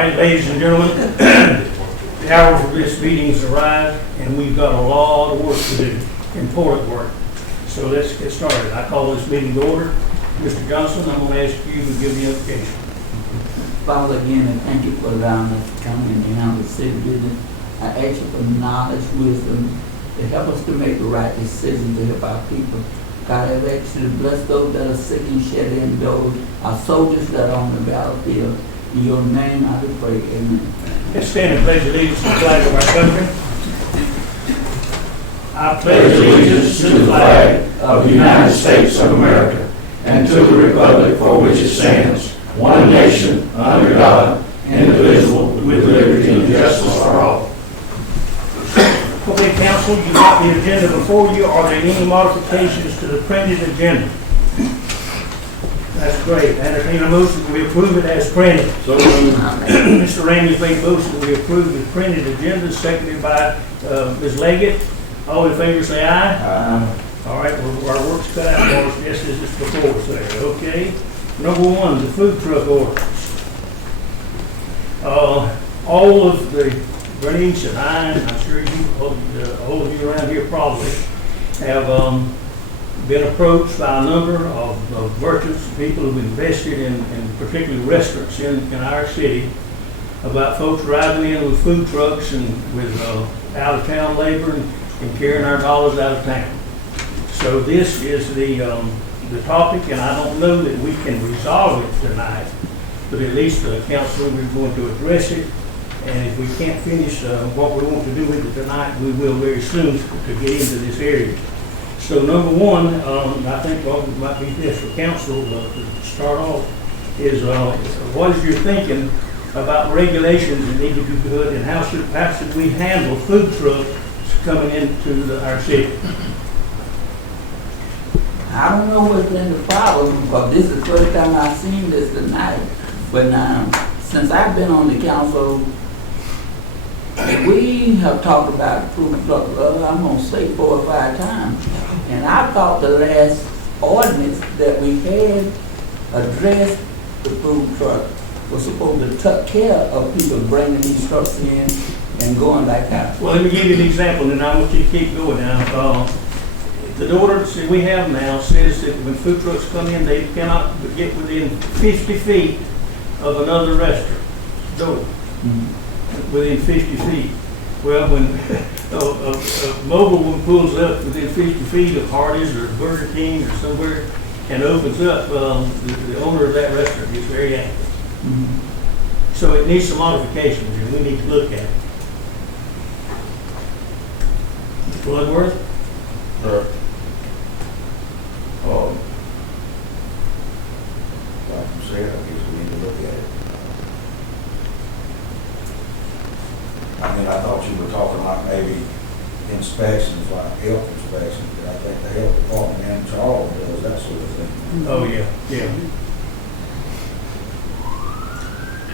right, ladies and gentlemen, the hour for this meeting's arrived, and we've got a lot of work to do, important work. So let's get started. I call this meeting to order. Mr. Johnson, I'm going to ask you to give the invocation. Father, again, and thank you for allowing us to come in and handle the city business. I ask you for knowledge, wisdom, to help us to make the right decision to help our people. God, I ask you to bless those that are sick and shed in, those our soldiers that are on the battlefield. In your name I do pray, amen. Let's stand and pledge allegiance to the flag of our country. I Pledge allegiance to the flag of the United States of America and to the republic for which it stands, one nation, under God, indivisible, with liberty and justice for all. Okay, council, you've got the agenda before you. Are there any modifications to the printed agenda? That's great. Entertain a motion, we approve it as printed. So moved. Mr. Ramey made a motion, we approve the printed agenda, seconded by Ms. Leggett. All in favor say aye. Aye. All right, our work's cut out for us, just as it's before us there, okay? Number one, the food truck ordinance. All of the Bernice and I, and I'm sure you, all of you around here probably, have been approached by a number of merchants, people who've invested in particularly restaurants in our city, about folks riding in with food trucks and with out-of-town labor and carrying our dollars out of town. So this is the topic, and I don't know that we can resolve it tonight, but at least the council is going to address it. And if we can't finish what we want to do with it tonight, we will very soon to get into this area. So number one, I think what might be best for council to start off is what is your thinking about regulations that need to be good, and how should we handle food trucks coming into our city? I don't know what's been the problem, but this is the first time I've seen this tonight. But now, since I've been on the council, we have talked about food truck, I'm going to say 4 or 5 times. And I thought the last ordinance that we had addressed the food truck was supposed to take care of people bringing these trucks in and going back out. Well, let me give you an example, and I want you to keep going now. The ordinance that we have now says that when food trucks come in, they cannot get within 50 feet of another restaurant door. Mm-hmm. Within 50 feet. Well, when a mobile one pulls up within 50 feet of Hardee's or Burger King or somewhere and opens up, the owner of that restaurant gets very angry. Mm-hmm. So it needs some modifications, and we need to look at it. Bloodworth? Sure. Like you said, I guess we need to look at it. I mean, I thought you were talking like maybe inspections, like health inspections, but I think the health department in Charles does that sort of thing. Oh, yeah, yeah.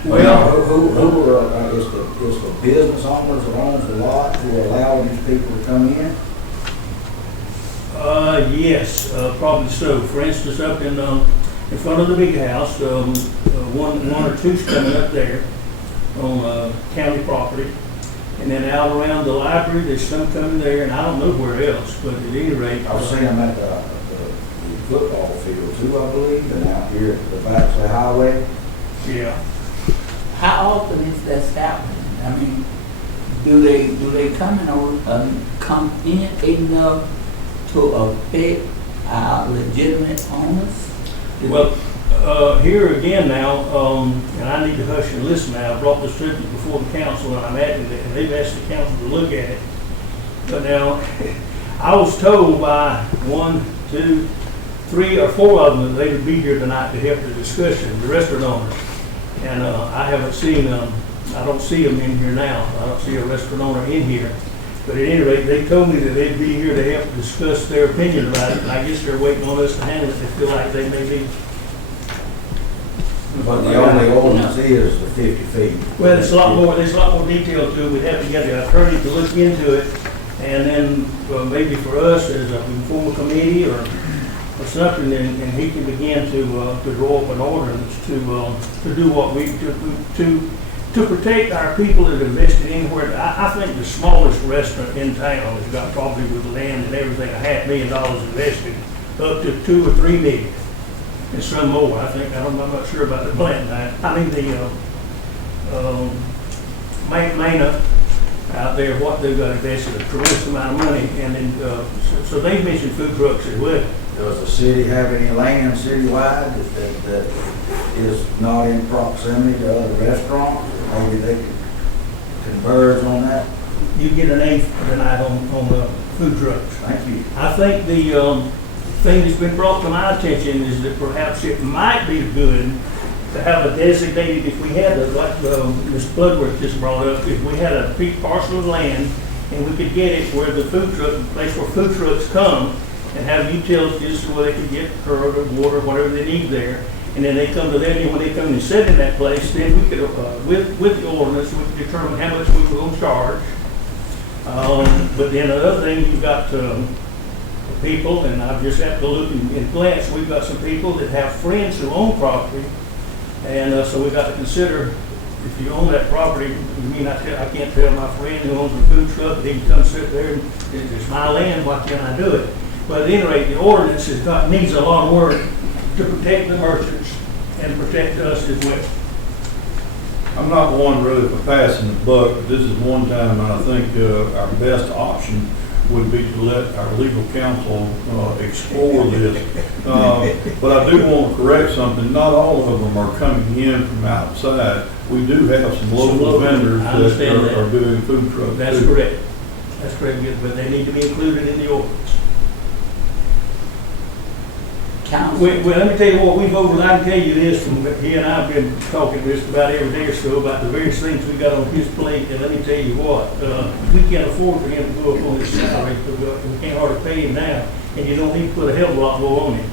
Well, who are, I guess, the business owners that owns the lot who are allowing these people to come in? Yes, probably so. For instance, up in front of the big house, one or two's coming up there on county property. And then out around the library, there's some coming there, and I don't know where else, but at any rate. I was seeing them at the football field too, I believe, and out here at the back of the highway. Yeah. How often is that happening? I mean, do they come in enough to affect our legitimate owners? Well, here again now, and I need to hush and listen now. I brought this subject before the council, and I'm at it, and they've asked the council to look at it. But now, I was told by 1, 2, 3, or 4 of them that they would be here tonight to help the discussion, the restaurant owners. And I haven't seen them. I don't see them in here now. I don't see a restaurant owner in here. But at any rate, they told me that they'd be here to help discuss their opinion about it, and I guess they're waiting on us to handle it. They feel like they may be. But the only ordinance is the 50 feet. Well, there's a lot more detail to it. We'd have to get the attorney to look into it, and then maybe for us as a formal committee or something, and he can begin to draw up an ordinance to do what we to to protect our people that invested anywhere, I think the smallest restaurant in town has got probably with land and everything, $500,000 invested, up to 2 or 3 million. And some more, I think, I'm not sure about the plant. I mean, the, Mana out there, what they've got invested, a tremendous amount of money, and then, so they've mentioned food trucks as well. Does the city have any land citywide that is not in proximity to other restaurants? Maybe they could converge on that? You get an A tonight on food trucks. Thank you. I think the thing that's been brought to my attention is that perhaps it might be good to have a designated, if we had, like Ms. Bloodworth just brought up, if we had a big parcel of land and we could get it where the food truck, the place where food trucks come and have utilities where they can get curd or water, whatever they need there, and then they come to them, and when they come and sit in that place, then we could, with the ordinance, we could determine how much we were going to charge. But then another thing, you've got people, and I've just have to look and glance, we've got some people that have friends who own property, and so we've got to consider, if you own that property, you mean I can't tell my friend who owns a food truck, he can come sit there and it's my land, why can't I do it? But at any rate, the ordinance needs a lot of work to protect the merchants and protect us as well. I'm not one really for passing the buck, but this is one time, and I think our best option would be to let our legal counsel explore this. But I do want to correct something. Not all of them are coming in from outside. We do have some local vendors that are doing food trucks. That's correct. That's correct, but they need to be included in the ordinance. Council. Well, let me tell you what, we voted, I can tell you this, from he and I have been talking just about every day or so about the various things we got on his plate, and let me tell you what, we can't afford for him to go up on his salary, because we can't hardly pay him now, and you don't need to put a hell of a lot more on him.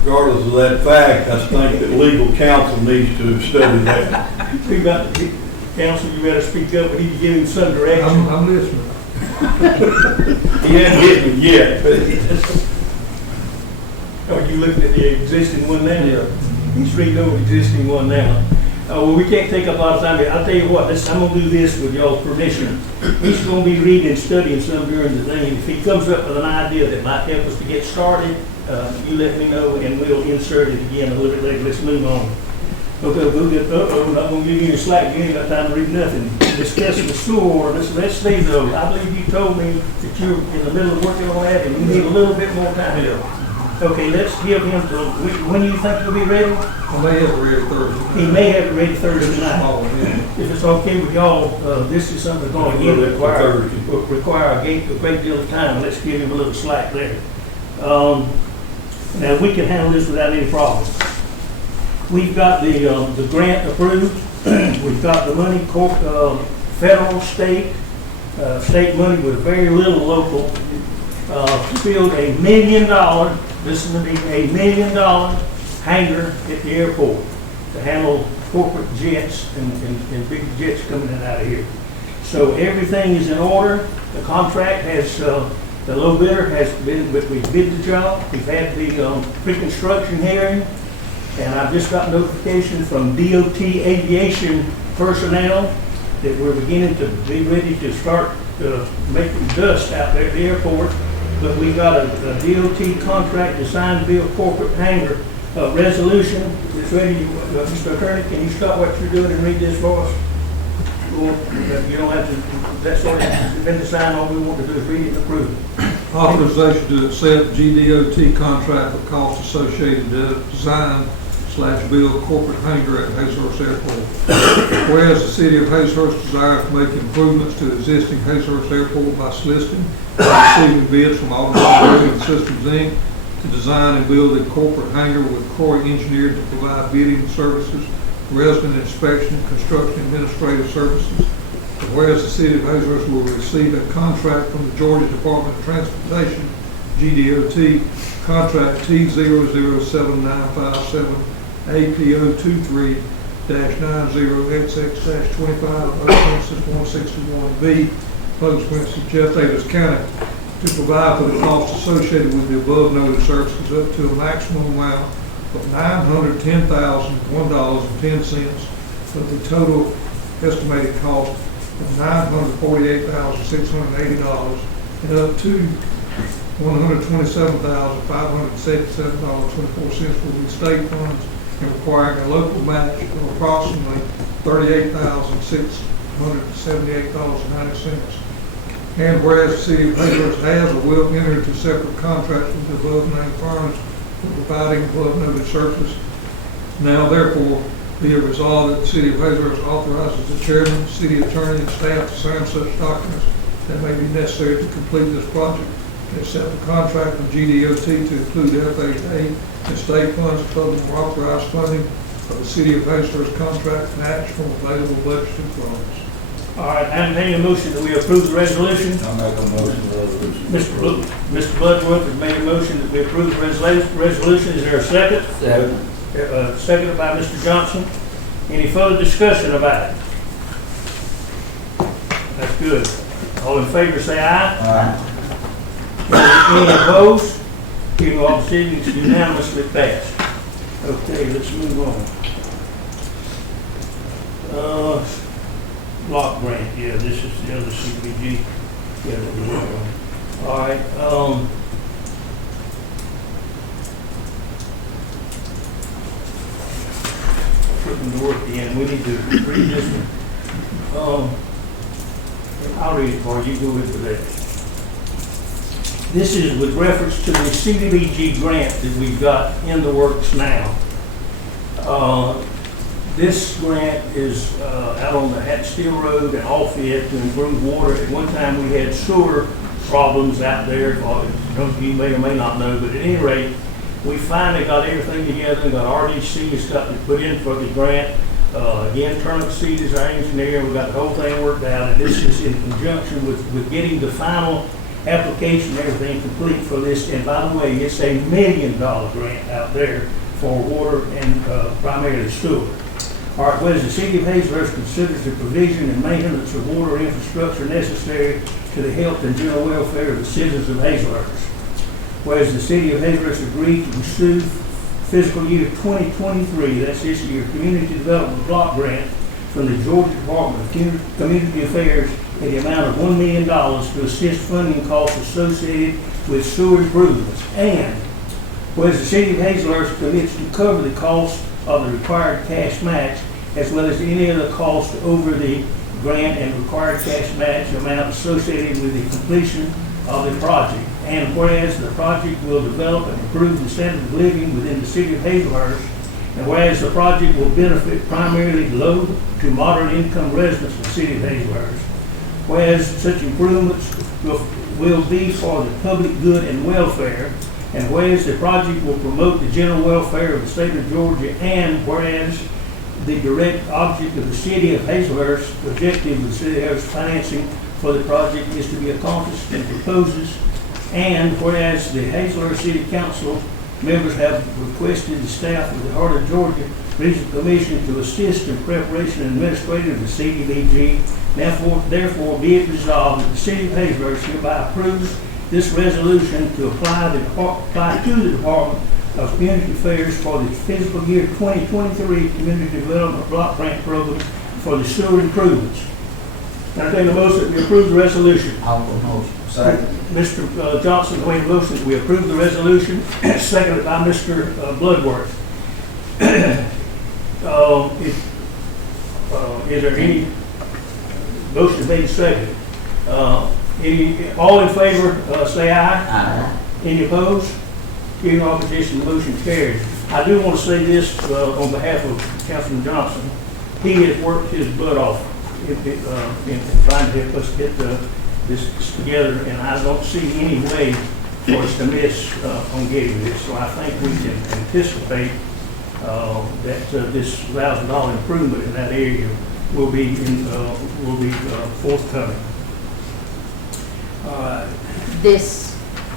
Regardless of that fact, I think that legal counsel needs to study that. Speak about the council, you better speak up, but he can give him some direction. I'm listening. He hasn't hit me yet, but Are you looking at the existing one now? Yeah. He's reading over the existing one now. Well, we can't take up a lot of time, but I'll tell you what, I'm going to do this with y'all's permission. He's going to be reading and studying some during the thing. If he comes up with an idea that might help us to get started, you let me know and we'll insert it again a little bit later. Let's move on. Okay, we'll get, I'm not going to give you any slack. You ain't got time to read nothing. Discussing the sewer ordinance. Let's see though. I believe you told me that you're in the middle of working on that and you need a little bit more time. Okay, let's give him till, when do you think he'll be ready? I may have it ready Thursday. He may have it ready Thursday night. Oh, yeah. If it's okay with y'all, this is something that's going to again require a great deal of time. Let's give him a little slack there. Now, we can handle this without any problem. We've got the grant approved. We've got the money, federal, state money with very little local, to build $1 million, listen to me, $1 million hangar at the airport to handle corporate jets and big jets coming in and out of here. So everything is in order. The contract has, the low bidder has been, we bid the job. We've had the pre-construction hearing. And I've just got notification from DOT aviation personnel that we're beginning to be ready to start making dust out there at the airport. But we got a DOT contract to sign, build corporate hangar resolution. It's ready. Mr. Attorney, can you stop what you're doing and read this for us? You don't have to, that's what it's been decided. All we want to do is read it and approve it. Authorization to accept GDOT contract for costs associated to design/build corporate hangar at Hazlehurst Airport. Whereas the city of Hazlehurst desires to make improvements to existing Hazlehurst Airport by soliciting and receiving bids from Automotive Building Systems Inc. to design and build a corporate hangar with Corey Engineered to provide bidding services, resident inspection, construction administrative services. Whereas the city of Hazlehurst will receive a contract from the Georgia Department of Transportation, GDOT, contract T007957 APO23-90XX-25 Post Jeff Davis County to provide for the costs associated with the above noted services up to a maximum amount of $910,001.10, with a total estimated cost of $948,680, and up to $127,577.24 will be state funds, and requiring a local match of approximately $38,678.90. And whereas the city of Hazelhurst has or will enter into separate contracts with the above named firms for providing above noted services, now therefore be it resolved that the city of Hazelhurst authorizes the chairman, city attorney, and staff to sign such documents that may be necessary to complete this project, and accept the contract with GDOT to include FHA and state funds totaling for authorized funding of the city of Hazelhurst contract match from available budgeted funds. All right, entertaining a motion that we approve the resolution. I'll make a motion for resolution. Mr. Bloodworth has made a motion that we approve the resolution. Is there a second? Second. Seconded by Mr. Johnson. Any further discussion about it? That's good. All in favor say aye. Aye. Any opposed? Hearing all proceedings unanimously passed. Okay, let's move on. Block grant, yeah, this is the other CBG. Yeah, all right, putting the work in, we need to read this one. I'll read it for you, go with that. This is with reference to the CDBG grant that we've got in the works now. This grant is out on the Hatsteel Road and Alfayette to improve water. At one time, we had sewer problems out there. You may or may not know, but at any rate, we finally got everything together and got RDC and stuff to put in for the grant. Again, Turnip Seed is our engineer. We got the whole thing worked out, and this is in conjunction with getting the final application and everything complete for this. And by the way, it's $1 million grant out there for water and primarily sewer. All right, whereas the city of Hazelhurst considers the provision and maintenance of water infrastructure necessary to the health and general welfare of the citizens of Hazelhurst. Whereas the city of Hazelhurst agreed to pursue fiscal year 2023, that's this year, Community Development Block Grant from the Georgia Department of Community Affairs in the amount of $1 million to assist funding costs associated with sewer improvements. And whereas the city of Hazelhurst commits to cover the cost of the required cash match, as well as any other cost over the grant and required cash match amount associated with the completion of the project. And whereas the project will develop and improve the standard of living within the city of Hazelhurst, and whereas the project will benefit primarily low to moderate income residents of the city of Hazelhurst, whereas such improvements will be for the public good and welfare, and whereas the project will promote the general welfare of the state of Georgia, and whereas the direct object of the city of Hazelhurst, the objective of the city of Hazelhurst financing for the project is to be accomplished and proposes, and whereas the Hazelhurst City Council members have requested the staff of the Heart of Georgia Regional Commission to assist in preparation and administration of the CDBG, therefore be it resolved that the city of Hazelhurst hereby approves this resolution to apply to the Department of Community Affairs for the fiscal year 2023 Community Development Block Grant Program for the sewer improvements. Entertain a motion that we approve the resolution. I'll motion. Second. Mr. Johnson made a motion that we approve the resolution, seconded by Mr. Bloodworth. Is there any motion made second? All in favor, say aye. Aye. Any opposed? Hearing opposition, the motion carries. I do want to say this on behalf of Councilman Johnson. He has worked his butt off in trying to help us get this together, and I don't see any way for us to miss on getting this. So I think we can anticipate that this $1,000 improvement in that area will be forthcoming. This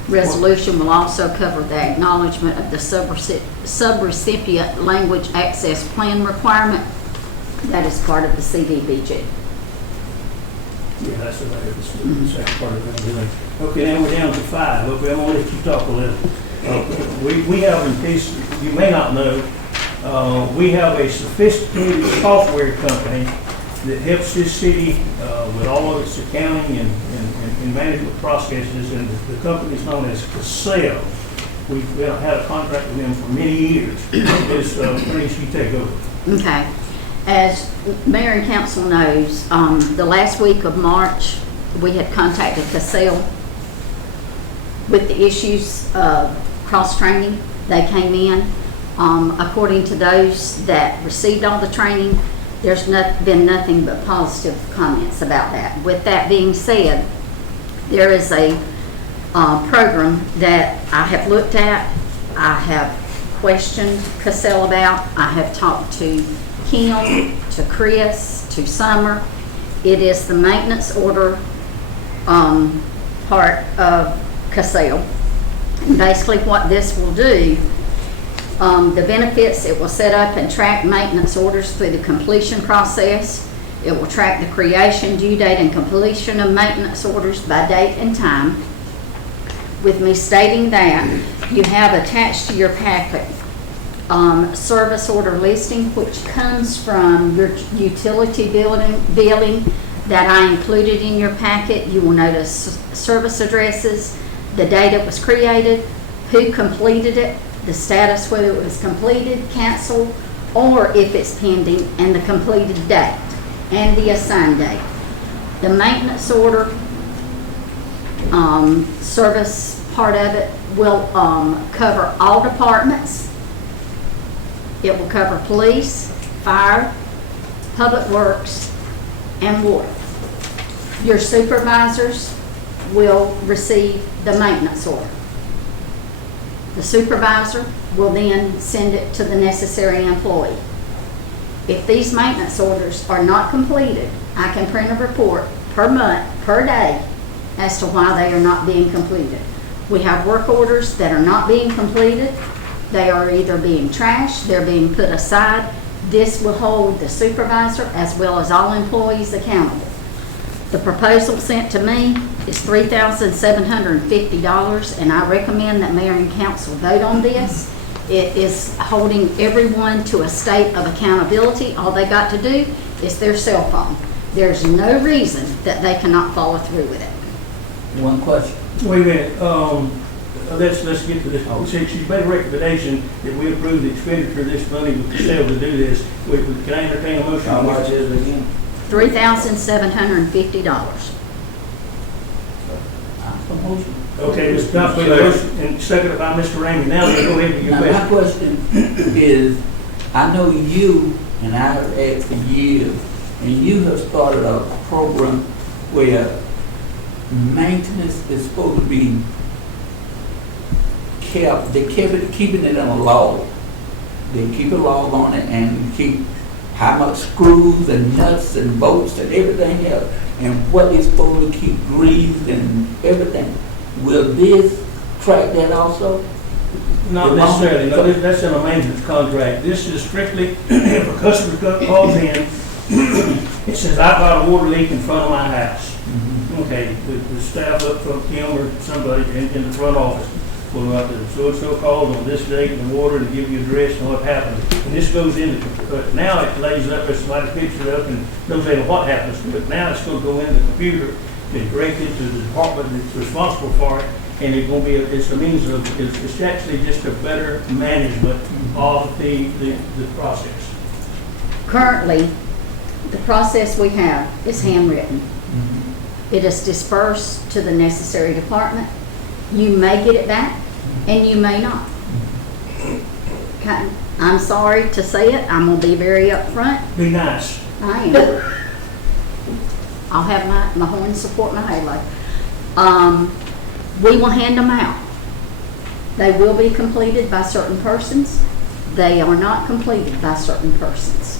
resolution will also cover the acknowledgement of the subrecipient language access plan requirement that is part of the CDBG. Yeah, that's the second part of that. Okay, now we're down to 5. Okay, I'm going to let you talk a little. We have, in case you may not know, we have a sophisticated software company that helps this city with all of its accounting and management processes, and the company is known as Cassell. We've had a contract with them for many years. It's Bernice, you take over. Okay. As Mayor and Council knows, the last week of March, we had contacted Cassell with the issues of cross-training. They came in. According to those that received all the training, there's been nothing but positive comments about that. With that being said, there is a program that I have looked at, I have questioned Cassell about, I have talked to Kim, to Chris, to Summer. It is the maintenance order part of Cassell. And basically what this will do, the benefits, it will set up and track maintenance orders through the completion process. It will track the creation, due date, and completion of maintenance orders by date and time. With me stating that, you have attached to your packet service order listing, which comes from your utility billing that I included in your packet. You will notice service addresses, the date it was created, who completed it, the status, whether it was completed, canceled, or if it's pending, and the completed date and the assigned date. The maintenance order service part of it will cover all departments. It will cover police, fire, public works, and water. Your supervisors will receive the maintenance order. The supervisor will then send it to the necessary employee. If these maintenance orders are not completed, I can print a report per month, per day, as to why they are not being completed. We have work orders that are not being completed. They are either being trashed, they're being put aside. This will hold the supervisor as well as all employees accountable. The proposal sent to me is $3,750, and I recommend that Mayor and Council vote on this. It is holding everyone to a state of accountability. All they got to do is their cell phone. There's no reason that they cannot follow through with it. One question. Wait a minute, let's get to this. Since you made a recommendation that we approve the expenditure of this money with Cassell to do this, can I entertain a motion? How much is it again? $3,750. Motion. Okay, Mr. Cox, motion and seconded by Mr. Raymond. Now, go ahead with your Now, my question. question is, I know you, and I have asked for years, and you have started a program where maintenance is supposed to be kept, keeping it in a log. They keep a log on it and keep how much screws and nuts and bolts and everything else, and what is supposed to keep greased and everything. Will this track that also? Not necessarily, no, that's in a maintenance contract. This is strictly, if a customer calls in, it says, I've got a water leak in front of my house. Okay, the staff up from Kim or somebody in the front office will go out there, so-and-so called on this date in the water and give you address and what happened. And this goes into, now it lays up, if somebody picks it up and knows what happens to it. Now it's going to go in the computer and directed to the department that's responsible for it, and it's going to be, it's a means of, it's actually just a better management of the process. Currently, the process we have is handwritten. It is dispersed to the necessary department. You may get it back, and you may not. Okay. I'm sorry to say it. I'm going to be very upfront. Be nice. I am. I'll have my horns support my halo. We will hand them out. They will be completed by certain persons. They are not completed by certain persons.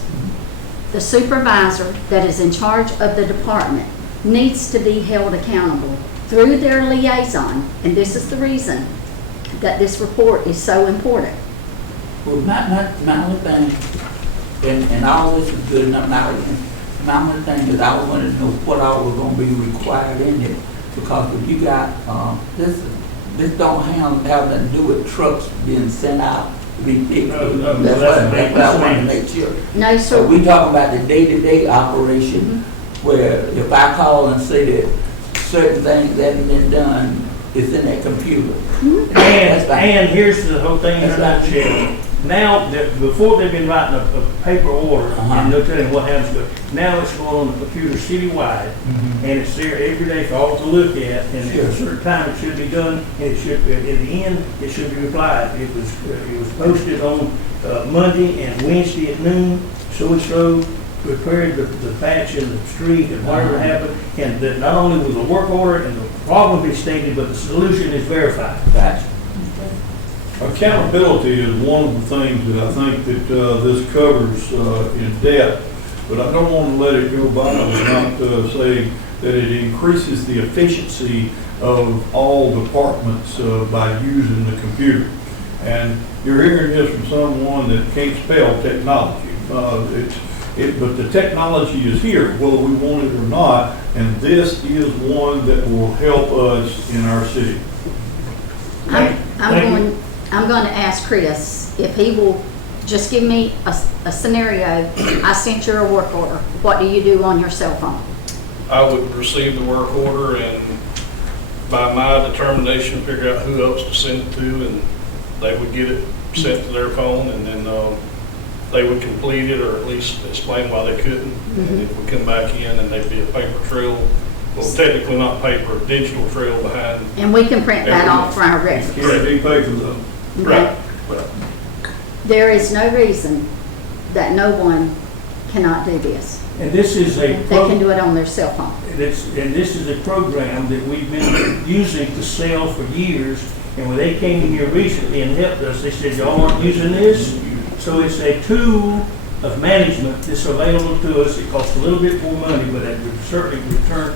The supervisor that is in charge of the department needs to be held accountable through their liaison, and this is the reason that this report is so important. Well, my only thing, and all this is good enough now, my only thing is I wanted to know what all was going to be required in it, because if you got, this is this don't have nothing to do with trucks being sent out to be picked. No, That's what I want to make sure. No, So sir. we talking about the day-to-day operation, where if I call and say that certain things that haven't been done, it's in that computer. That's fine. And here's the whole thing in a That's fine. nutshell. Now, before they've been writing a paper order, Uh-huh. and no telling what happens, but now it's going on the computer citywide, and it's there every day for all to look at, and at a certain time it should be done, and it should, at the end, it should be replied. It was posted on Monday and Wednesday at noon, so-and-so repaired the patch in the street and whatever happened, and that not only was the work order and the problem be stated, but the solution is verified. Gotcha. Accountability is one of the things that I think that this covers in depth, but I don't want to let it go by and not say that it increases the efficiency of all departments by using the computer. And you're hearing this from someone that can't spell technology. But the technology is here, whether we want it or not, and this is one that will help us in our city. I'm going to ask Chris if he will just give me a scenario. I sent you a work order. What do you do on your cell phone? I would receive the work order and by my determination, figure out who else to send it to, and they would get it sent to their phone, and then they would complete it or at least explain why they couldn't. And if we come back in and there'd be a paper trail, well, technically not paper, a digital trail behind. And we can print that off for our records. Can't be paper though. Right. There is no reason that no one cannot do this. And this is a They can do it on their cell phone. And this is a program that we've been using to sell for years. And when they came in here recently and helped us, they said, y'all aren't using this? So it's a tool of management that's available to us. It costs a little bit more money, but it would certainly return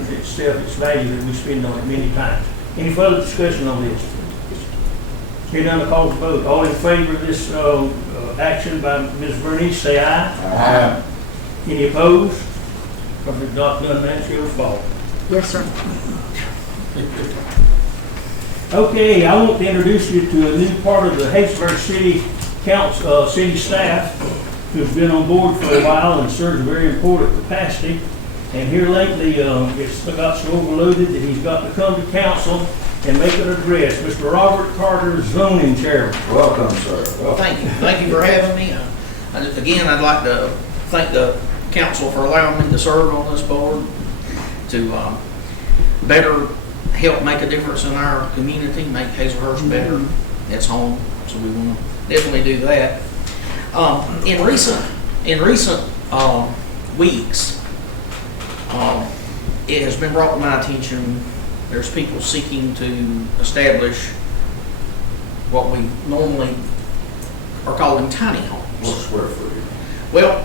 itself its value that we spend on it many times. Any further discussion on this? Hearing none, call for vote. All in favor of this action by Ms. Bernice, say aye. Aye. Any opposed? If it's not done, that shall fall. Yes, sir. Okay, I want to introduce you to a new part of the Hattiesburg City Council, city staff, who's been on board for a while and serves a very important capacity. And here lately, it's got so overloaded that he's got to come to council and make an address. Mr. Robert Carter, zoning chairman. Welcome, sir. Well, thank you. Thank you for having me. Again, I'd like to thank the council for allowing me to serve on this board to better help make a difference in our community, make Hazelhurst better. It's home, so we want to definitely do that. In recent weeks, it has been brought to my attention there's people seeking to establish what we normally are calling tiny homes. What's square footage? Well,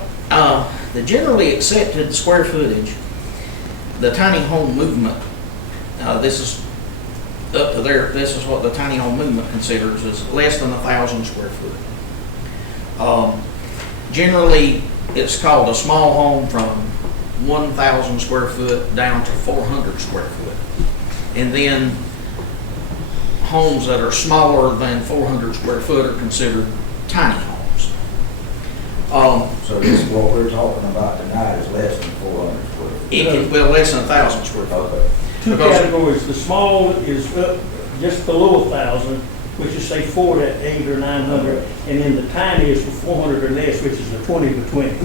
the generally accepted square footage, the tiny home movement, this is up to this is what the tiny home movement considers is less than 1,000 square foot. Generally, it's called a small home from 1,000 square foot down to 400 square foot. And then homes that are smaller than 400 square foot are considered tiny homes. So this, what we're talking about tonight is less than 400 square feet. Well, less than 1,000 square foot. Okay. Two Because- categories. The small is up just below 1,000, which is say 4 to 8 or 900, and then the tiny is for 400 or less, which is the 20 to 20.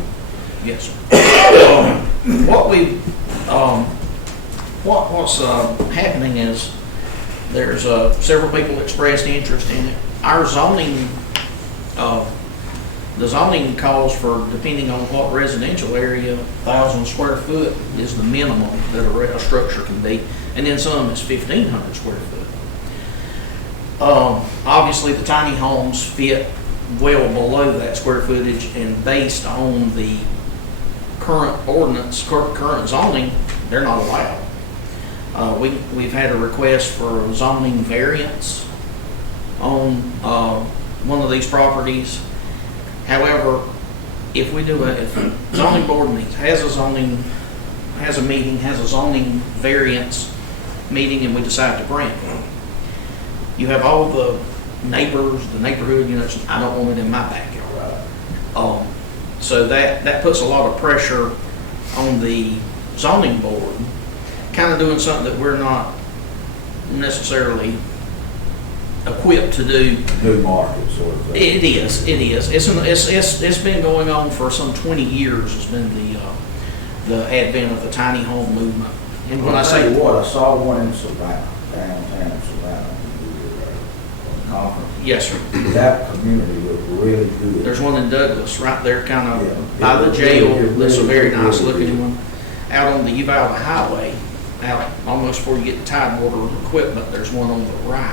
Yes, sir. What's happening is there's several people expressed interest in it. Our zoning, the zoning calls for, depending on what residential area, 1,000 square foot is the minimum that a structure can be, and then some is 1,500 square foot. Obviously, the tiny homes fit well below that square footage, and based on the current ordinance, current zoning, they're not allowed. We've had a request for a zoning variance on one of these properties. However, if the zoning board meets, has a zoning variance meeting, and we decide to grant it, you have all the neighbors, the neighborhood, you know, I don't want it in my backyard. So that puts a lot of pressure on the zoning board, kind of doing something that we're not necessarily equipped to do. New market sort of thing. It is. It's been going on for some 20 years. It's been the advent of the tiny home movement. And when I I'll tell say you what, I saw one in Savannah, downtown Savannah, when we were at a conference. yes, sir. That community looked really good. There's one in Douglas, right there, kind Yeah. of by the It jail. really- That's a very nice really looking good. one. Out on the Uvalde Highway, out almost before you get to Tidewater Equipment, there's one on the right,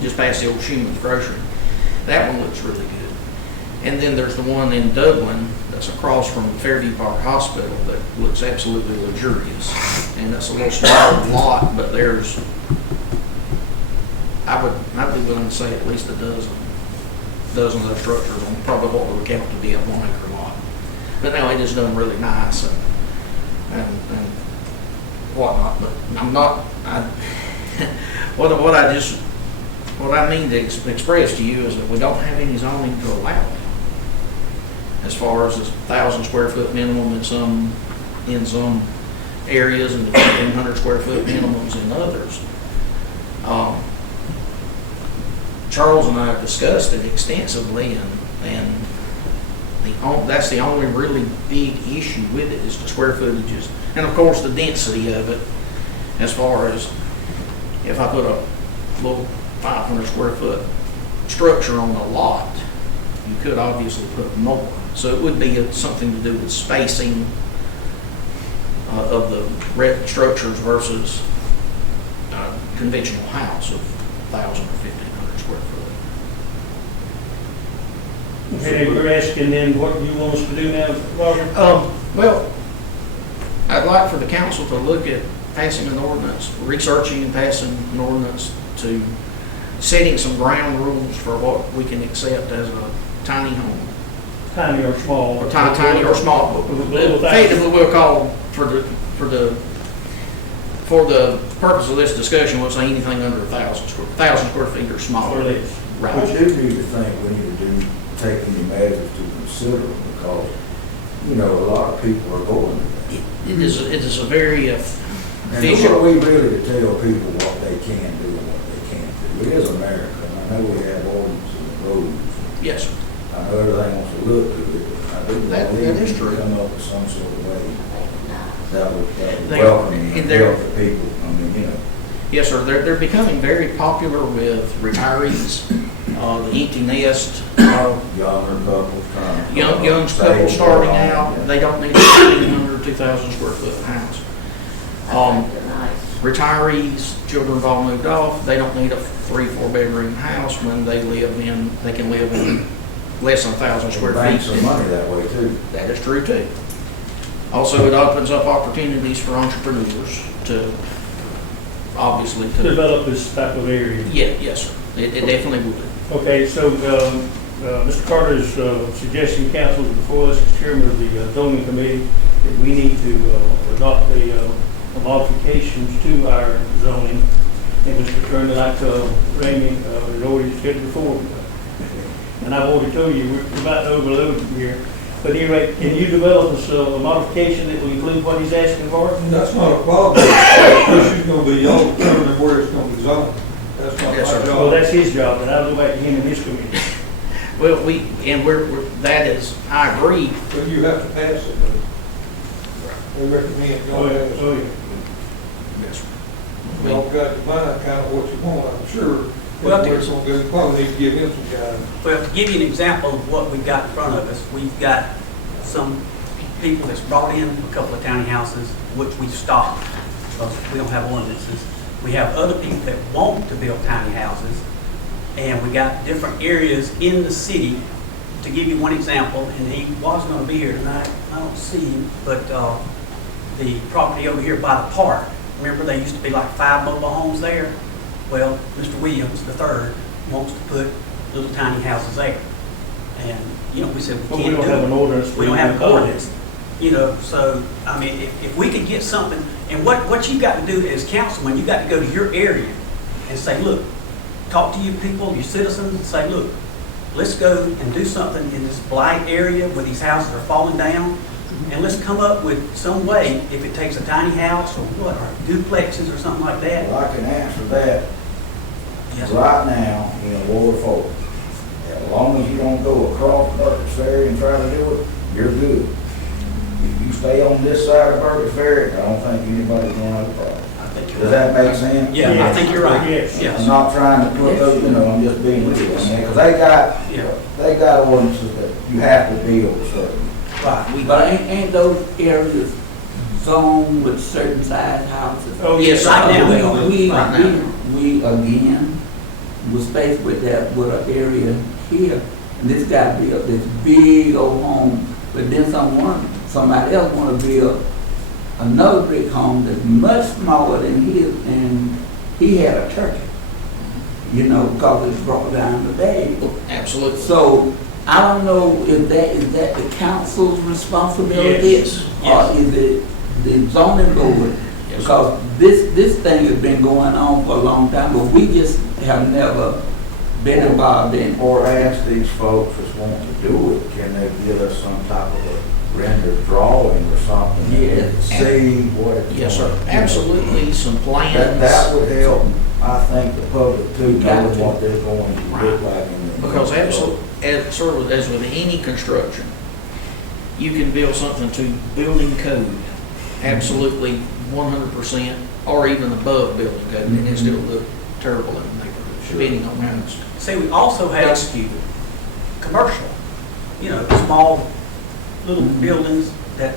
just past the old Schuman's Grocery. That one looks really good. And then there's the one in Dublin that's across from Fairview Park Hospital that looks absolutely luxurious. And that's a little smaller lot, but there's, I'd be willing to say at least a dozen of structures on probably what we would count to be a 1 acre lot. But now it is done really nice and whatnot, but I'm not, what I mean to express to you is that we don't have any zoning to allow it. As far as 1,000 square foot minimum in some areas and 1,500 square foot minimums in others. Charles and I have discussed it extensively, and that's the only really big issue with it is the square footages, and of course the density of it. As far as if I put a little 500 square foot structure on a lot, you could obviously put more. So it would be something to do with spacing of the structures versus a conventional house of 1,000 or 1,500 square foot. Okay, you're asking then what you want us to do now, Robert? Well, I'd like for the council to look at passing an ordinance, researching and passing an ordinance to setting some ground rules for what we can accept as a tiny home. Tiny or small? Or tiny or small. Effectively, we'll call for the purpose of this discussion, we'll say anything under 1,000 square feet or Or smaller. less. But Right. you need to think we need to take any measures to consider, because, you know, a lot of people are going to that. It is a very And efficient. what we really to tell people what they can do and what they can't do. It is America, and I know we have ordinances and rules. Yes, sir. I know everything wants to look good, but I do That believe is we true. can come up with some sort of way that would They- welcome and and they're- help the people. I mean, you know. Yes, sir. They're becoming very popular with retirees, the empty nest, Younger couples trying to. young couples save starting their out. home, They don't need a 1,500, 2,000 square foot house. Retirees, children have all moved off. They don't need a 3-4 bedroom house when they can live in less than 1,000 square And bank feet. some money that way too. That is true too. Also, it opens up opportunities for entrepreneurs to, obviously, to, Develop this type of area. yes, sir. It definitely would. Okay, so, Mr. Carter's suggesting council is before us, as chairman of the zoning committee, that we need to adopt the modifications to our zoning. And Mr. Attorney, like Ramey has already said before, and I've already told you, we're about to overload here. But anyway, can you develop us a modification that will include what he's asking for? That's not a problem. This is gonna be y'all determining where it's gonna be zoned. That's not Yes, my sir. job. Well, that's his job, but I'll go back to him and his committee. Well, that is, I agree. But you have to pass it, but we recommend Oh, y'all yeah, pass it. oh, yeah. Yes, Y'all got to find kind of what you want, I'm sure. Well, Where it's gonna go, you probably need to give him some guidance. Well, to give you an example of what we've got in front of us, we've got some people that's brought in a couple of tiny houses, which we've stopped, because we don't have ordinances. We have other people that want to build tiny houses, and we got different areas in the city. To give you one example, and he was gonna be here tonight, I don't see him, but, the property over here by the park, remember there used to be like 5 mobile homes there? Well, Mr. Williams, the third, wants to put little tiny houses there. And, you know, we said But we we can't don't do have an it. ordinance. We don't have an Oh. ordinance. You know, so, I mean, if we could get something, and what you got to do as councilman, you got to go to your area and say, look, talk to you people, you citizens, and say, look, let's go and do something in this blight area where these houses are falling down, and let's come up with some way, if it takes a tiny house or what, or duplexes or something like that. Well, I can answer that. Yes. Right now, in Ward 4, as long as you don't go across Burgess Ferry and try to do it, you're good. If you stay on this side of Burgess Ferry, I don't think anybody's gonna have a problem. I think you're Does right. that make sense? Yeah, I think you're right. Yes. Yes. I'm not trying to put those, I'm just being real, because Yeah. they got ordinances that you have to build certain. Right. But ain't those areas zoned with certain size houses? Oh, Yes, right now. Right now. We again was faced with that, with an area here, and this guy built this big old home, but then somebody else wanna build another brick home that's much smaller than his, and he had a turkey, because it brought down the value. Absolutely. So, I don't know if is that the council's responsibility? Yes. Or is it the zoning board? Yes. Because this thing has been going on for a long time, but we just have never been involved in it. Or ask these folks that's wanting to do it, can they give us some type of a rendered drawing or something? Yes. See what it's. Yes, sir. gonna do. Absolutely, some plans. That would help, I think, the public too, know Got to. what they're going to look like in the. Because absolutely, as with any construction, you can build something to building code, absolutely 100%, or even above building code, and it still look terrible in the neighborhood, depending on how it's See, we also have executed. commercial, small little buildings that,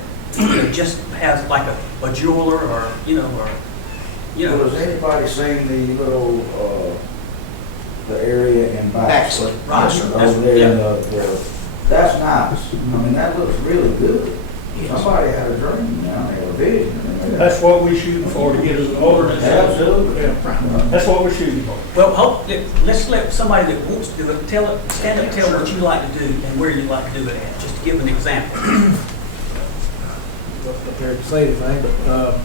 just has like a jeweler or. Has anybody seen the little, the area in Baxley? Right. Yes, sir. Over there in that's nice. I mean, that looks really good. Yes. Somebody had a dream, a vision. That's what we're shooting for, to get us an ordinance. Absolutely. Yeah. That's what we're shooting for. Well, let's let somebody that wants to do it, stand up and tell what you like to do and where you like to do it at, just to give an example. Not prepared to say anything, but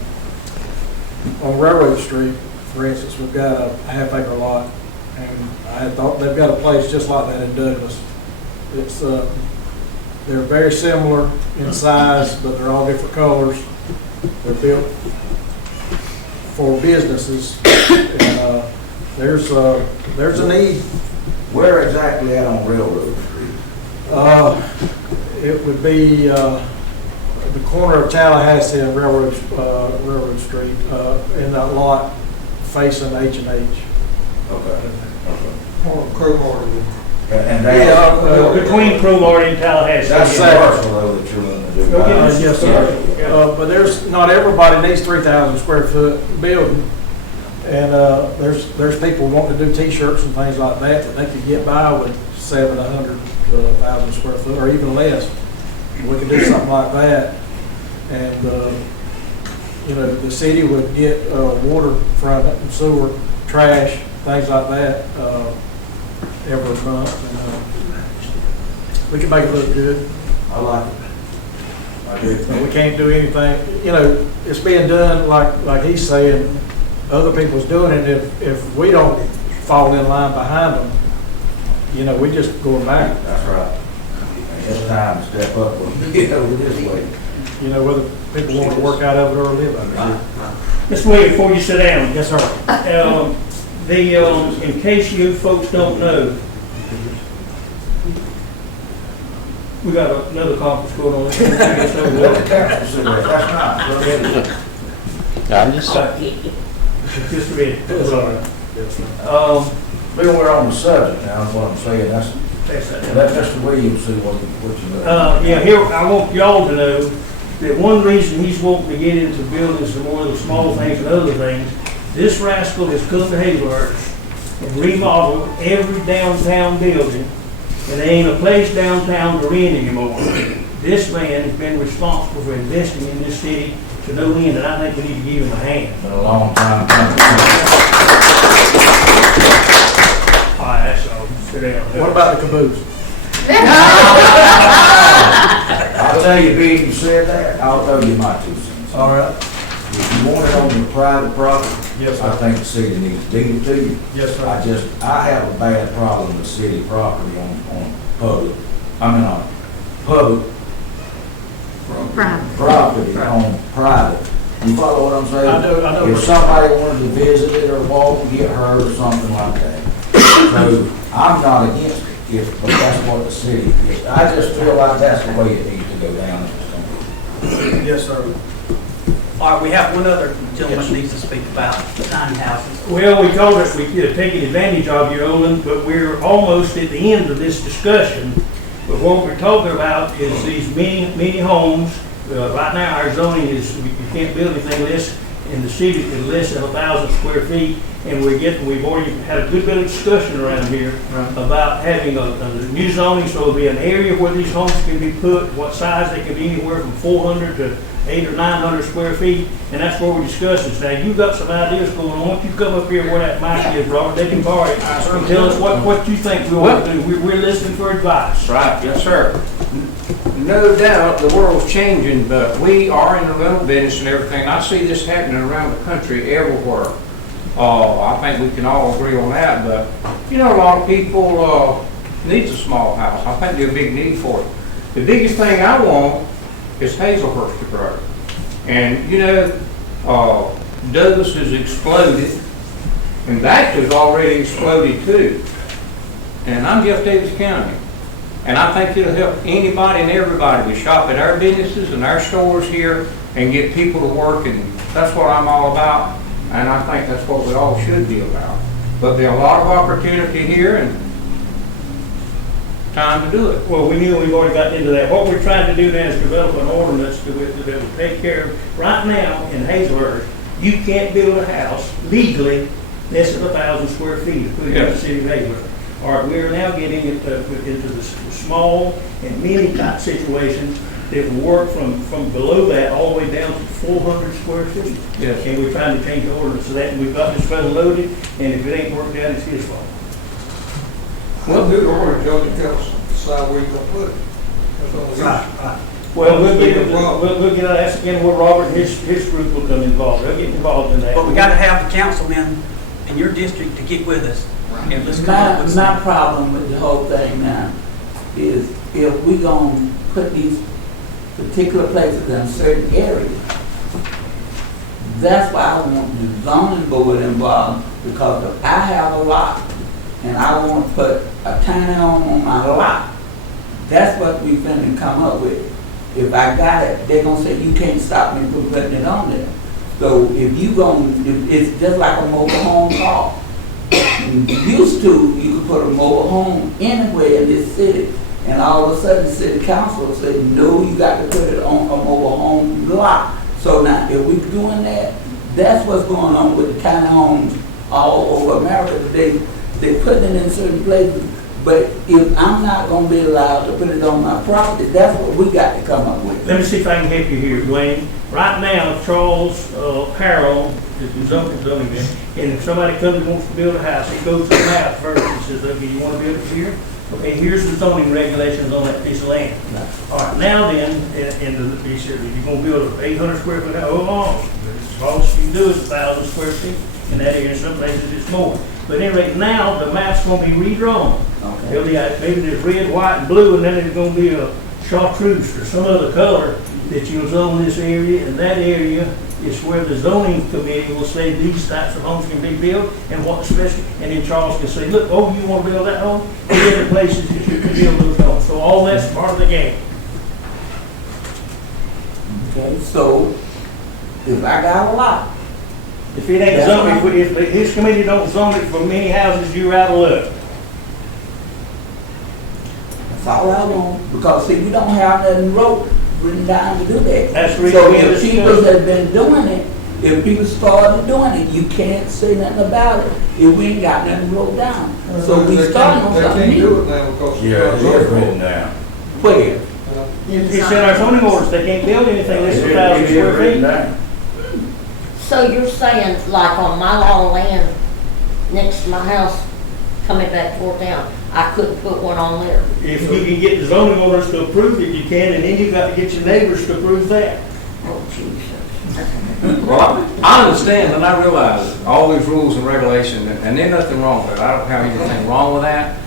on Railroad Street, for instance, we've got a half-acre lot, and I had thought they've got a place just like that in Douglas. It's they're very similar in size, but they're all different colors. They're built for businesses, and there's a need. Where exactly at on Railroad Street? It would be the corner of Tallahassee and Railroad Street, in that lot facing H&H. Okay. Crowbar. And Between Crowbar and Tallahassee. that's the Yeah. parcel though that you're going to do. Go get right? us. Yes, sir. But not everybody needs 3,000 square foot building. And there's people wanting to do T-shirts and things like that they could get by with 700 to 1,000 square foot or even less. We could do something like that. And, the city would get water from it and sewer, trash, things like that every month. And we could make it look good. I like it. I do. But we can't do anything, it's being done like he's saying, other people's doing it. If we don't fall in line behind them, we just going back. That's right. And it's time to step up this way. Whether people want to work out of it or live out of it. Mr. Williams, before you sit down, Yes, sir. in case you folks don't know, we got another conference going on. Let the council sit there. That's not. Go ahead. I'm just, Just a minute. Bill, we're on the subject now, is what I'm saying. Let Mr. Williams see what you know. Here, I want y'all to know that one reason he's wanting to get into building some more of the small things and other things, this rascal has come to Hazelhurst and remodeled every downtown building, and there ain't a place downtown to rent anymore. This man has been responsible for investing in this city to no end, and I think we need to give him a hand. Been a long time coming. All right, that's all. Sit down. What about the caboose? I'll tell you, being you said that, I'll tell you my 2 cents. All right. If you want it on your private property, Yes, I sir. think the city needs to deed it to you. Yes, sir. I have a bad problem with city property on public, public Private. property on private. You follow what I'm saying? I do. If somebody wanted to visit it or walk and get hurt or something like that. So I'm not against it, but that's what the city is. I just feel like that's the way it needs to go down. Yes, sir. All right, we have one other gentleman needs to speak about the tiny houses. Well, we told us we could have taken advantage of you, Olin, but we're almost at the end of this discussion. But what we're talking about is these mini homes. Right now, our zoning is, you can't build anything less in the city is less than 1,000 square feet. And we've already had a good bit of discussion around here about having a new zoning, so it'll be an area where these homes can be put, what size they can be, anywhere from 400 to 800 or 900 square feet, and that's where we're discussing. Now, you've got some ideas going on. Once you come up here where that mic is, Robert, they can borrow it and tell us what you think we ought to do. We're listening for advice. Right, yes, sir. No doubt the world's changing, but we are in the rental business and everything. I see this happening around the country everywhere. I think we can all agree on that, but, you know, a lot of people needs a small house. I think there's a big need for it. The biggest thing I want is Hazelhurst to grow. And, you know, Douglas has exploded, and Baxter's already exploded too. And I'm Jeff Davis County. And I think it'll help anybody and everybody to shop at our businesses and our stores here and get people to work, and that's what I'm all about. And I think that's what we all should be about. But there's a lot of opportunity here and time to do it. Well, we knew we've already gotten into that. What we're trying to do now is develop an ordinance that will take care of, right now in Hazelhurst, you can't build a house legally less than 1,000 square feet to put it in the city of Hazelhurst. All right, we're now getting into the small and mini type situations that work from below that all the way down to 400 square feet. Yes. And we're trying to change the ordinance to that, and we've got this fellow loaded, and if it ain't worked out, it's his fault. Well, do the ordinance, Judge, and tell us, decide where you're gonna put it. That's all it is. Right. Well, we'll get, that's again where Robert and his group will come involved. They'll get involved in that. But we gotta have the councilmen in your district to get with us. And let's come up with My problem with the whole thing now is if we gonna put these particular places in certain areas, that's why I want the zoning board involved, because if I have a lot and I want to put a tiny home on my lot, that's what we finna come up with. If I got it, they're gonna say, you can't stop me from putting it on there. So if it's just like a mobile home park. Used to, you could put a mobile home anywhere in this city, and all of a sudden the city council said, no, you got to put it on a mobile home lot. So now, if we're doing that, that's what's going on with the tiny homes all over America. They put it in certain places, but if I'm not going to be allowed to put it on my property, that's what we got to come up with. Let me see if I can help you here, Dwayne. Right now, Charles Harrell is the zoning man, and if somebody comes and wants to build a house, he goes to the map first and says, okay, you want to build it here? Okay, here's the zoning regulations on that piece of land. All right, now then, he said, if you're going to build an 800 square foot house, hold on. All you can do is 1,000 square feet. In that area, in some places it's more. But anyway, now the map's going to be redrawn. Okay. There'll be maybe there's red, white, and blue, and then there's going to be a chartreuse or some other color that you'll zone this area, and that area is where the zoning committee will say these types of homes can be built, and what special, and then Charles can say, look, oh, you want to build that home? Here are the places that you can build those homes. So all that's part of the game. Okay, so if I got a lot, If it ain't zoned, if his committee don't zone it for many houses, you're out of luck. that's all I want, because see, we don't have nothing written down to do that. That's the So reason we if people have been doing it, if people started doing it, you can't say nothing about it if we ain't got nothing wrote down. So we starting on They something can't do new. it now because. Yeah, it is written down. Where? It's in our zoning orders, they can't build anything less than 1,000 It is square written feet. down. So you're saying, like on my law of land next to my house, coming back toward town, I couldn't put one on there? If you can get the zoning orders to approve it, you can, and then you've got to get your neighbors to approve that. Oh, Jesus. Well, I understand and I realize all these rules and regulations, and there's nothing wrong with it. I don't have anything wrong with that,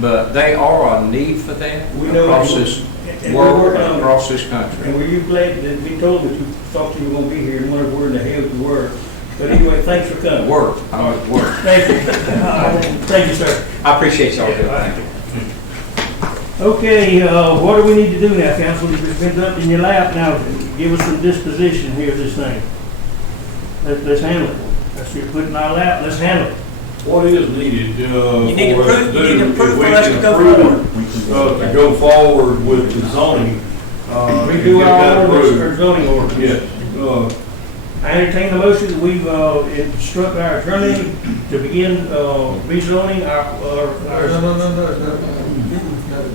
but they are a need for that We know across that. this And we're world, working on it. across this country. And were you glad that we told that you thought you were gonna be here and wondered where in the hell you were? But anyway, thanks for coming. Work, I'm at work. Thank you. Thank you, sir. I appreciate y'all doing Yeah, that. Okay, what do we need to do now, council? It's been dumped in your lap now. Give us some disposition here of this thing. Let's handle it. That's what you're putting in our lap. Let's handle it. What is needed, You need for us to to prove, you need do, to if prove we for us can to go approve forward. it, to go forward with the zoning, We and do get our that ordinance approved. or zoning ordinance. Yes, I entertain the motion that we've instruct our attorney to begin rezoning our. No.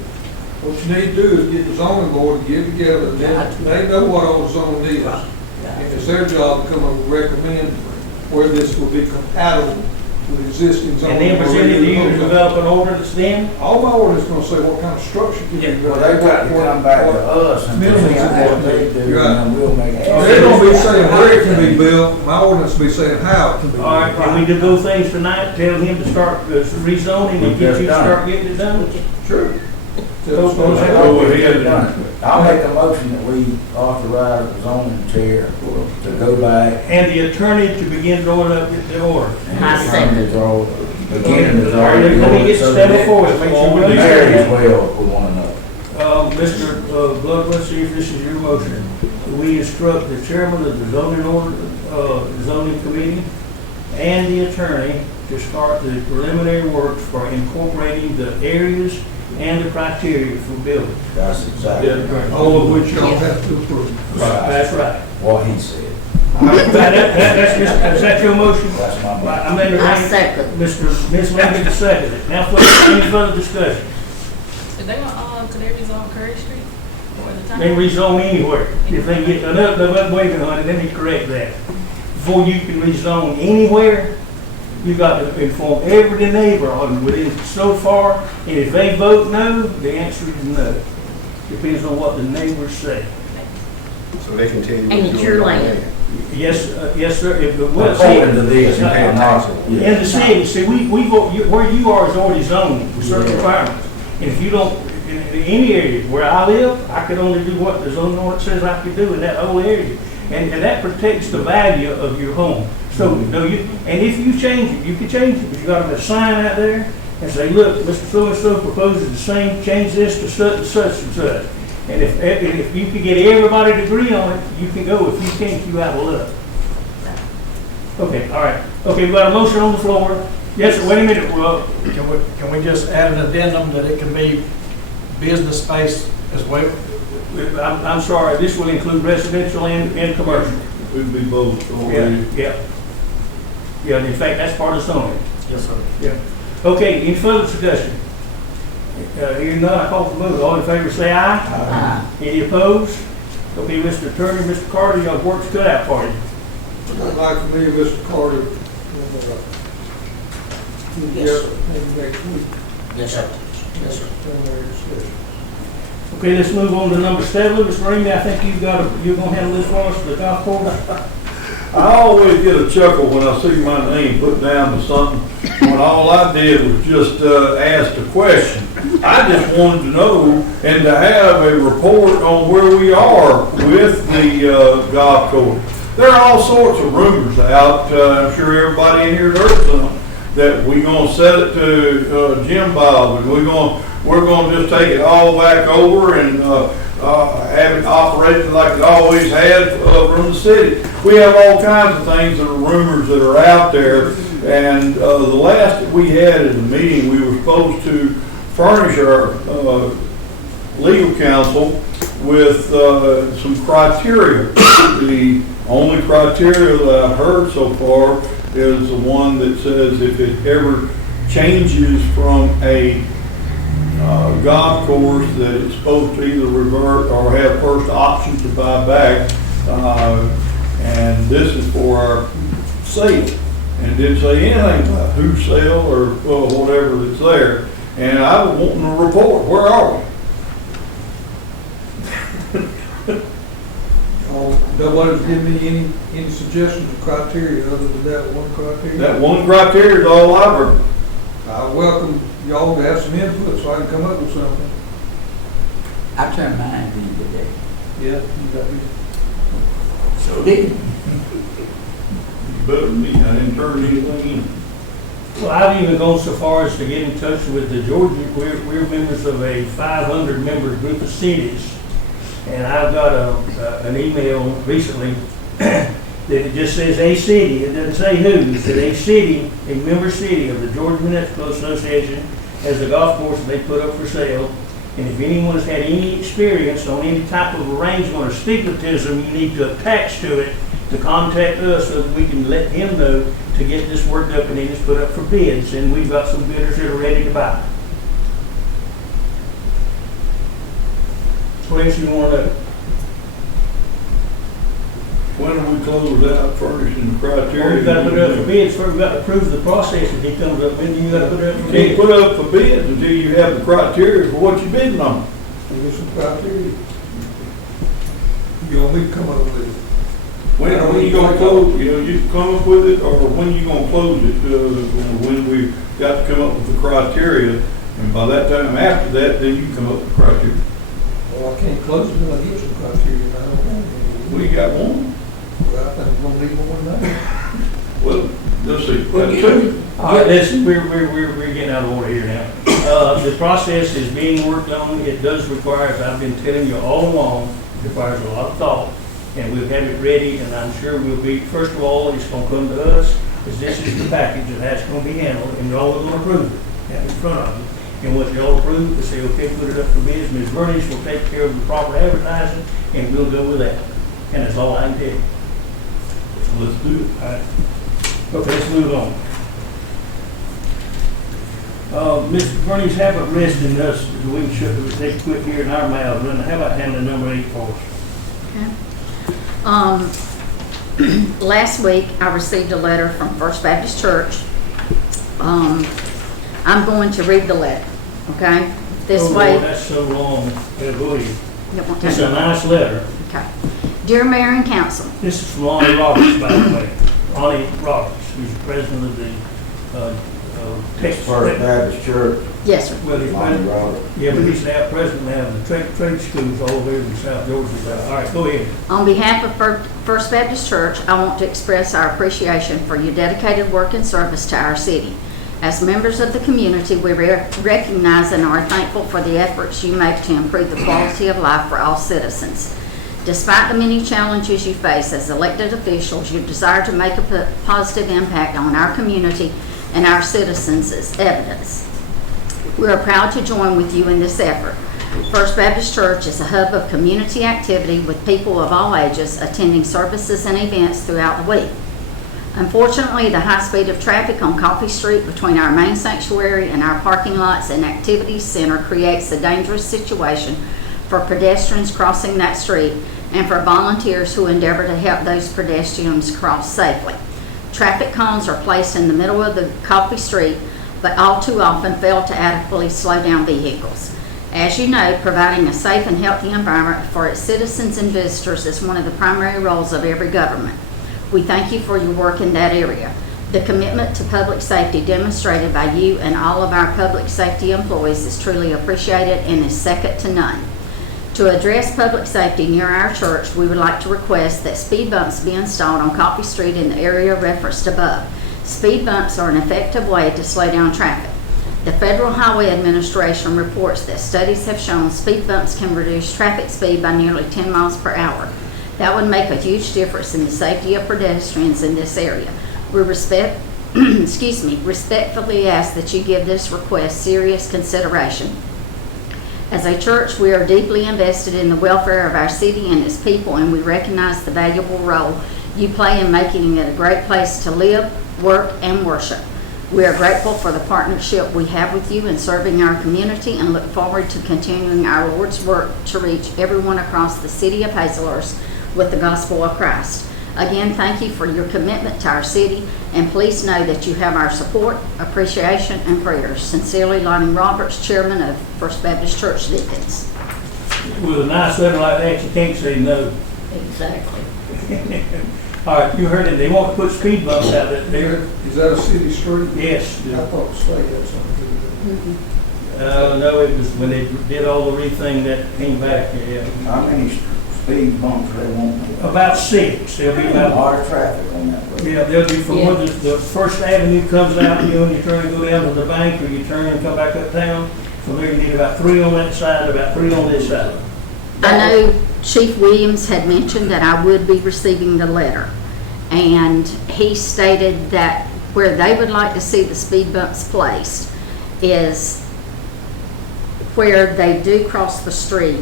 What you need to do is get the zoning board to get together, and they know what all zone is. And it's their job to come up and recommend where this will be compatible with existing And zoning. then present it to you to develop an ordinance then? All my ordinance gonna say what kind of structure can you do. Well, they got to come back to us and Minimum present what they do, You're right. and then we'll make it. They're gonna be saying where it can be built, my ordinance will be saying how it can be built. All right, can we do both things tonight? Tell him to start rezoning and get you to start getting it done? Sure. Go Go ahead and- I'll make a motion that we authorize the zoning chair to go back. And the attorney to begin drawing up the order. I second. Beginning is All right, already. let me get step before it, make sure we Married as understand. well with one another. Mr. Blood, let's see if this is your motion. We instruct the chairman of the zoning committee and the attorney to start the preliminary work for incorporating the areas and the criteria for building. That's exactly All of which y'all have to approve. That's right. what he said. Is that your motion? That's my motion. I'm in the I ring. second. Ms. Lincoln seconded it. Now, any further discussion? If they want, could they rezone Curry Street or the time? They rezone anywhere. If they get, wait a minute, let me correct that. Before you can rezone anywhere, you got to inform every neighbor on within so far, and if they vote no, the answer is no. Depends on what the neighbors say. So they can tell you. And it's your land. Yes, yes, sir. According to this, you cannot. In the city, see, where you are is already zoned with certain requirements. And if you don't, in any area where I live, I could only do what the zoning ordinance says I could do in that whole area. And that protects the value of your home. So, no, and if you change it, you can change it. But you got a sign out there and say, look, Mr. So-and-so proposes the same, change this to such and such and such. And if you can get everybody to agree on it, you can go. If you can't, you out of luck. Okay, all right. Okay, we got a motion on the floor. Yes, sir, wait a minute. Can we just add an addendum that it can be business space as well? I'm sorry, this will include residential and commercial. it would be both Yeah, already. yeah. Yeah, and in fact, that's part of zoning. Yes, sir. Yeah. Okay, any further discussion? Hearing none, I call for the vote. All in favor, say aye. Aye. Any opposed? Okay, Mr. Attorney, Mr. Carter, your work's cut out for you. I'd like for me, Mr. Carter, Yes, sir. next week. Yes, sir. Yes, sir. Okay, let's move on to number 7. Ms. Marina, I think you're gonna handle this for us, the golf course. I always get a chuckle when I see my name put down to something, when all I did was just ask a question. I just wanted to know and to have a report on where we are with the golf course. There are all sorts of rumors out, I'm sure everybody in here heard some, that we're gonna set it to Jim Bob, and we're gonna just take it all back over and have it operating like it always had from the city. We have all kinds of things that are rumors that are out there, and the last that we had at the meeting, we were supposed to furnish our legal counsel with some criteria. The only criteria that I've heard so far is the one that says if it ever changes from a golf course that it's supposed to either revert or have first option to buy back, and this is for our sale, and didn't say anything about who sale or whatever that's there. And I was wanting a report. Where are we? Nobody's given me any suggestions of criteria other than that one criteria. That one criteria is all I've heard. I welcome y'all to have some input so I can come up with something. I turned mine in today. Yeah, you got me. So did. You better than me, I didn't turn anything in. Well, I've even gone so far as to get in touch with the Georgia, we're members of a 500-member group of cities. And I've got an email recently that it just says a city, it doesn't say who, it said a city, a member city of the Georgia Municipal Association has a golf course that they put up for sale. And if anyone's had any experience on any type of arrangement or stigmatism, you need to attach to it to contact us so that we can let him know to get this worked up and then it's put up for bids. And we've got some bidders that are ready to buy. What else you want to know? When do we close out furnishing the criteria? Well, we've got to put it up for bids first. We've got to approve the process if he comes up with it. You got to put it up for You bids. can't put up for bids until you have the criteria for what you're bidding on. There's some criteria. You want me to come up with it? When you gonna close, you come up with it, or when you gonna close it, when we got to come up with the criteria, and by that time after that, then you come up with the criteria. Well, I can't close it until I get some criteria. I don't have any. We got one. Well, I think we're gonna need more than that. Well, let's see, that's two. All right, listen, we're getting out of order here now. The process is being worked on. It does require, as I've been telling you all along, it requires a lot of thought. And we'll have it ready, and I'm sure we'll be, first of all, it's gonna come to us, because this is the package, and that's gonna be handled, and y'all are gonna approve it, have it in front of you. And once y'all approve, we'll say, okay, put it up for bids, Ms. Bernice will take care of the proper advertising, and we'll go with that. And that's all I can tell you. Let's do it. All right. Okay, let's move on. Mr. Bernice, how about resting us, so we can shut, take a quick here in our mouths, and how about handling number 8 for us? Last week, I received a letter from First Baptist Church. I'm going to read the letter, okay? This Oh, way. Lord, that's so long. Yeah, go ahead. It won't It's take a nice letter. Okay. Dear Mayor and Council, This is from Lonnie Roberts, by the way. Lonnie Roberts, who's the president of the Texas. First Baptist Church, yes, sir. Well, he's Lonnie president. Roberts. Yeah, but he's now president now of the trade schools all over in South Georgia. All right, go ahead. On behalf of First Baptist Church, I want to express our appreciation for your dedicated work and service to our city. As members of the community, we recognize and are thankful for the efforts you make to improve the quality of life for all citizens. Despite the many challenges you face as elected officials, your desire to make a positive impact on our community and our citizens is evidence. We are proud to join with you in this effort. First Baptist Church is a hub of community activity with people of all ages attending services and events throughout the week. Unfortunately, the high speed of traffic on Coffee Street between our main sanctuary and our parking lots and activities center creates a dangerous situation for pedestrians crossing that street and for volunteers who endeavor to help those pedestrians cross safely. Traffic cones are placed in the middle of the Coffee Street, but all too often fail to adequately slow down vehicles. As you know, providing a safe and healthy environment for its citizens and visitors is one of the primary roles of every government. We thank you for your work in that area. The commitment to public safety demonstrated by you and all of our public safety employees is truly appreciated and is second to none. To address public safety near our church, we would like to request that speed bumps be installed on Coffee Street in the area referenced above. Speed bumps are an effective way to slow down traffic. The Federal Highway Administration reports that studies have shown speed bumps can reduce traffic speed by nearly 10 miles per hour. That would make a huge difference in the safety of pedestrians in this area. We respectfully ask that you give this request serious consideration. As a church, we are deeply invested in the welfare of our city and its people, and we recognize the valuable role you play in making it a great place to live, work, and worship. We are grateful for the partnership we have with you in serving our community and look forward to continuing our Lord's work to reach everyone across the city of Hazelhurst with the gospel of Christ. Again, thank you for your commitment to our city, and please know that you have our support, appreciation, and prayers. Sincerely, Lonnie Roberts, Chairman of First Baptist Church Deacons. With a nice letter like that, you can't say no. Exactly. All right, you heard it, they want to put speed bumps out there. Is that a city street? Yes. I thought the state had something to do with it. No, it was when they did all the re-thing that came back, yeah. How many speed bumps they want? About 6, there'll be A about, lot of traffic on that road. yeah, they'll be from where the First Avenue comes out, you know, and you turn and go down to the bank, or you turn and come back uptown. So they're gonna need about 3 on that side, about 3 on this side. I know Chief Williams had mentioned that I would be receiving the letter, and he stated that where they would like to see the speed bumps placed is where they do cross the street,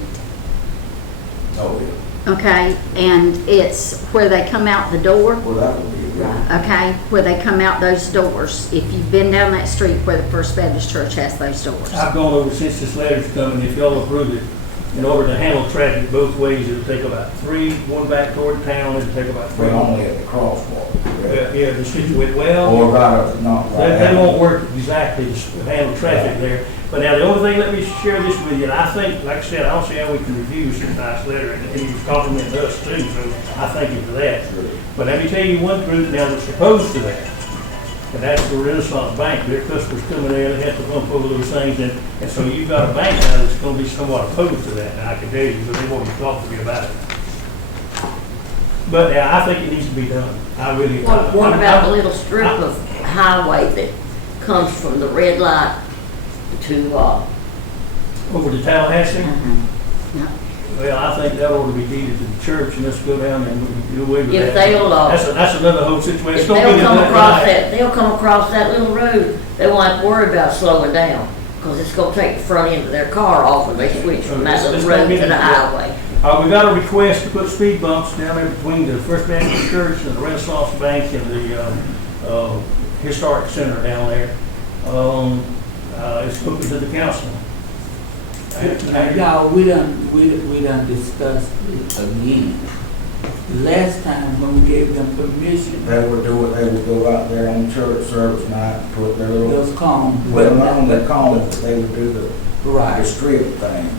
Oh, yeah. okay? And it's where they come out the door, Well, that would be right. okay? Where they come out those doors. If you've been down that street where the First Baptist Church has those doors. I've gone over since this letter's coming, if y'all approve it, in order to handle traffic both ways, it'll take about 3, one back toward town, it'll take about 3. But only at the crosswalk. correct? Yeah, the situation, well. Or right, not right. That won't work exactly to handle traffic there. But now, the only thing, let me share this with you, and I think, like I said, I don't see how we can refuse this nice letter, and he was complimenting us too, so I thank him for that. But let me tell you one group now that's opposed to that, and that's the Renaissance Bank. Their customers coming there, they have to bump over those things, and so you've got a bank now that's gonna be somewhat opposed to that, and I can tell you, because they won't talk to me about it. But, yeah, I think it needs to be done. I really. What about the little strip of highway that comes from the red light to, Over to Tallahassee? Yeah. Well, I think that ought to be deeded to the church, and let's go down and we do away with that. if they'll, That's another whole situation. if Don't they'll get into come that across tonight. that, they'll come across that little road, they won't have to worry about slowing down, because it's gonna take the front end of their car off when they switch from that little road to the highway. We got a request to put speed bumps down there between the First Baptist Church and the Renaissance Bank and the Historic Center down there. It's put to the council. Y'all, we done discussed it again. Last time when we gave them permission, They would do it, they would go out there on church service night and put their little, those cones. well, not on the cones, but they would do the Right. strip thing.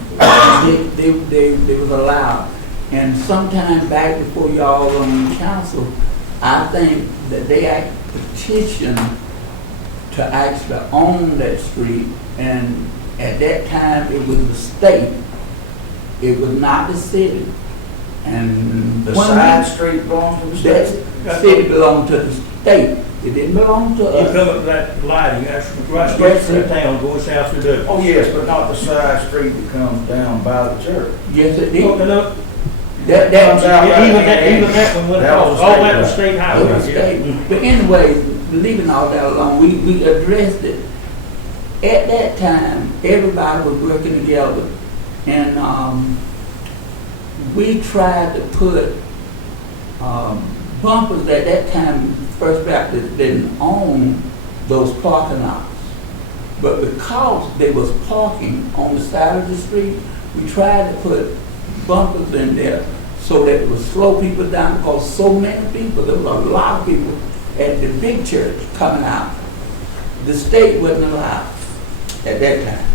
They was allowed. And sometime back before y'all were on the council, I think that they act petitioned to actually own that street. And at that time, it was the state. It was not the city. And The when side street belongs to the that state. city belonged to the state. It didn't belong to You us. come up to that light, you actually right straight through town, going south to Douglas. Oh, yes, but not the side street that comes down by the church. Yes, it Well, did. no, That Comes out right even there. that one went That across, was all state that was road. state It highway. was yeah. state. But anyway, leaving all that alone, we addressed it. At that time, everybody was working together, and we tried to put bumpers. At that time, First Baptist didn't own those parking lots. But because they was parking on the side of the street, we tried to put bumpers in there so that it would slow people down, because so many people, there was a lot of people at the big church coming out. The state wouldn't allow it at that time.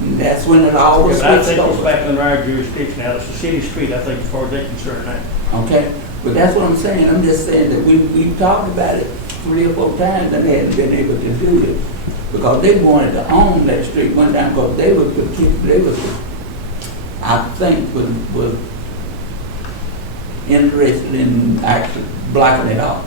And that's when it all was But I switched think it's over. back under our jurisdiction now, it's a city street, I think, as far as they're concerned now. Okay, but that's what I'm saying. I'm just saying that we talked about it 3 or 4 times and they hadn't been able to do it because they wanted to own that street one time, because they was, I think, was interested in actually blocking it off.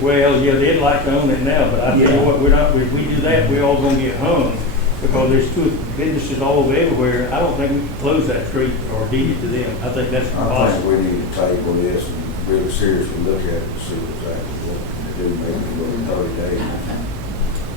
Well, yeah, they'd like to own it now, but I tell you Yeah. what, if we do that, we're all gonna get hung, because there's 2 businesses all over everywhere. I don't think we can close that street or deed it to them. I think that's I impossible. think we need to table this and really seriously look at it and see what's actually what to do, maybe within 30 days.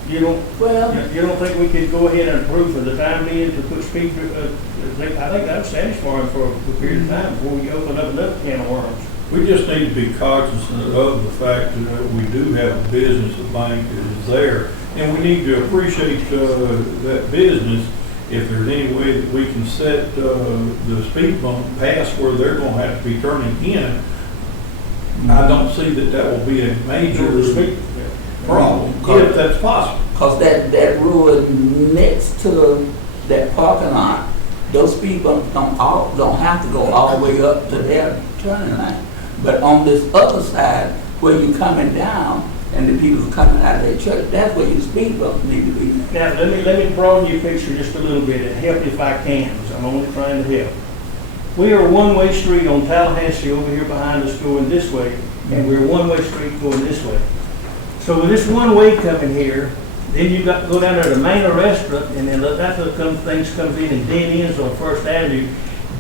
You don't, Well, you don't think we could go ahead and approve for the time being to put speed, I think that's satisfying for a period of time before we open up another can of worms. We just need to be cognizant of the fact that we do have a business, a bank that is there, and we need to appreciate that business. If there's any way that we can set the speed bump past where they're gonna have to be turning in, I don't see that will be a major problem, if that's possible. because that road next to that parking lot, those speed bumps don't have to go all the way up to their turning line. But on this other side, where you coming down and the people's coming out of their church, that's where your speed bumps need to be. Now, let me broaden your picture just a little bit and help if I can, because I'm only trying to help. We are a one-way street on Tallahassee over here behind us going this way, and we're a one-way street going this way. So with this one-way coming here, then you've got to go down there to the main restaurant, and then that's what things comes in dead ends on First Avenue.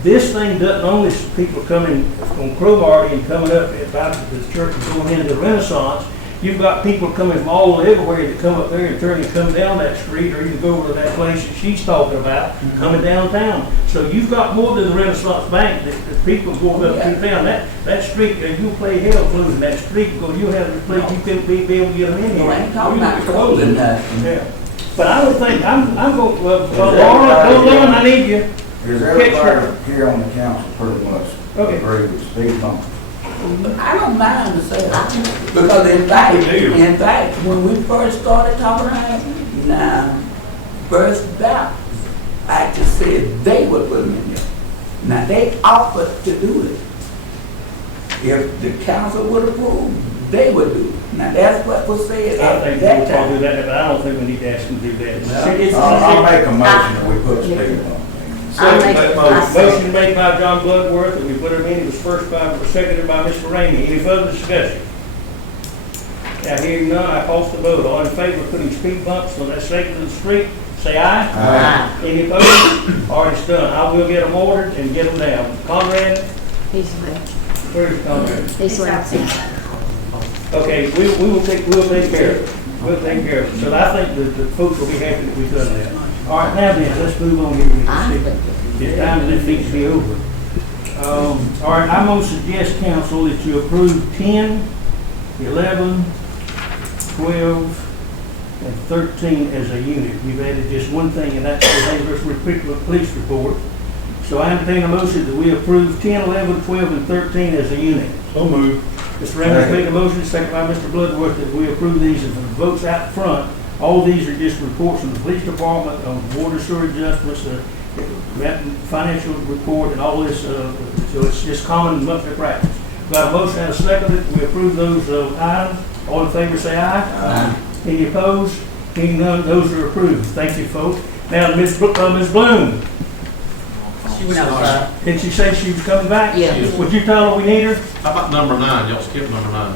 This thing doesn't only people coming on Cromartie and coming up about the church and going into Renaissance. You've got people coming from all everywhere that come up there and turn and come down that street, or even go over to that place that she's talking about, coming downtown. So you've got more than the Renaissance Bank that people go up to town. That street, you'll play hell closing that street, because you'll have a place you couldn't be able to get them in here. No, I ain't talking about closing nothing. Yeah. But I don't think, I'm going, Lauren, I need you. Is everybody here on the council pretty much agree with speed bumps? I don't mind to say that, because in fact, when we first started talking about it, now, First Baptist actually said they would put them in there. Now, they offered to do it. If the council would approve, they would do it. Now, that's what was said I at think that we'll probably do time. that, but I don't think we need to ask them to do that. I'll make a motion that we put speed bumps in. Motion made by John Bloodworth, that we put him in. It was seconded by Mr. Ramey. Any further discussion? Now, hearing none, I call for the vote. All in favor of putting speed bumps on that section of the street, say aye. Aye. Any opposed? All right, it's done. I will get them ordered and get them down. Conrad, He's left. where's Conrad? He's left. Okay, we'll take care of it. We'll take care of it. So I think the folks will be happy that we've done that. All right, now then, let's move on here. It's time that needs to be over. All right, I'm going to suggest, council, that you approve 10, 11, 12, and 13 as a unit. You've added just one thing, and that's the Hazelhurst Police Report. So I entertain a motion that we approve 10, 11, 12, and 13 as a unit. So moved. Mr. Randall made a motion, second by Mr. Bloodworth, that we approve these, and for the votes out front, all these are just reports from the police department on water sewer adjustments, financial report, and all this, so it's just common monthly practice. Got a motion and a second that we approve those items. All in favor say aye. Aye. Any opposed? Hearing none, those are approved. Thank you, folks. Now, Ms. Bloom, She went outside. did she say she was coming back? Yeah. Would you tell her we need her? How about number 9? Y'all skip number 9.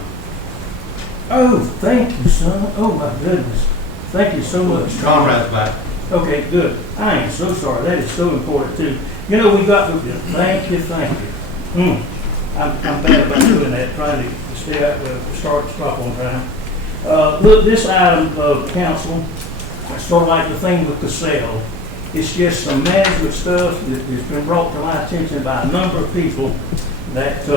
Oh, thank you, son. Oh, my goodness. Thank you so much. Conrad's back. Okay, good. I am so sorry. That is so important, too. You know, we got to, thank you. I'm bad about doing that, trying to stay out, stop on time. Look, this item of council, sort of like the thing with the sale. It's just some management stuff that has been brought to my attention by a number of people that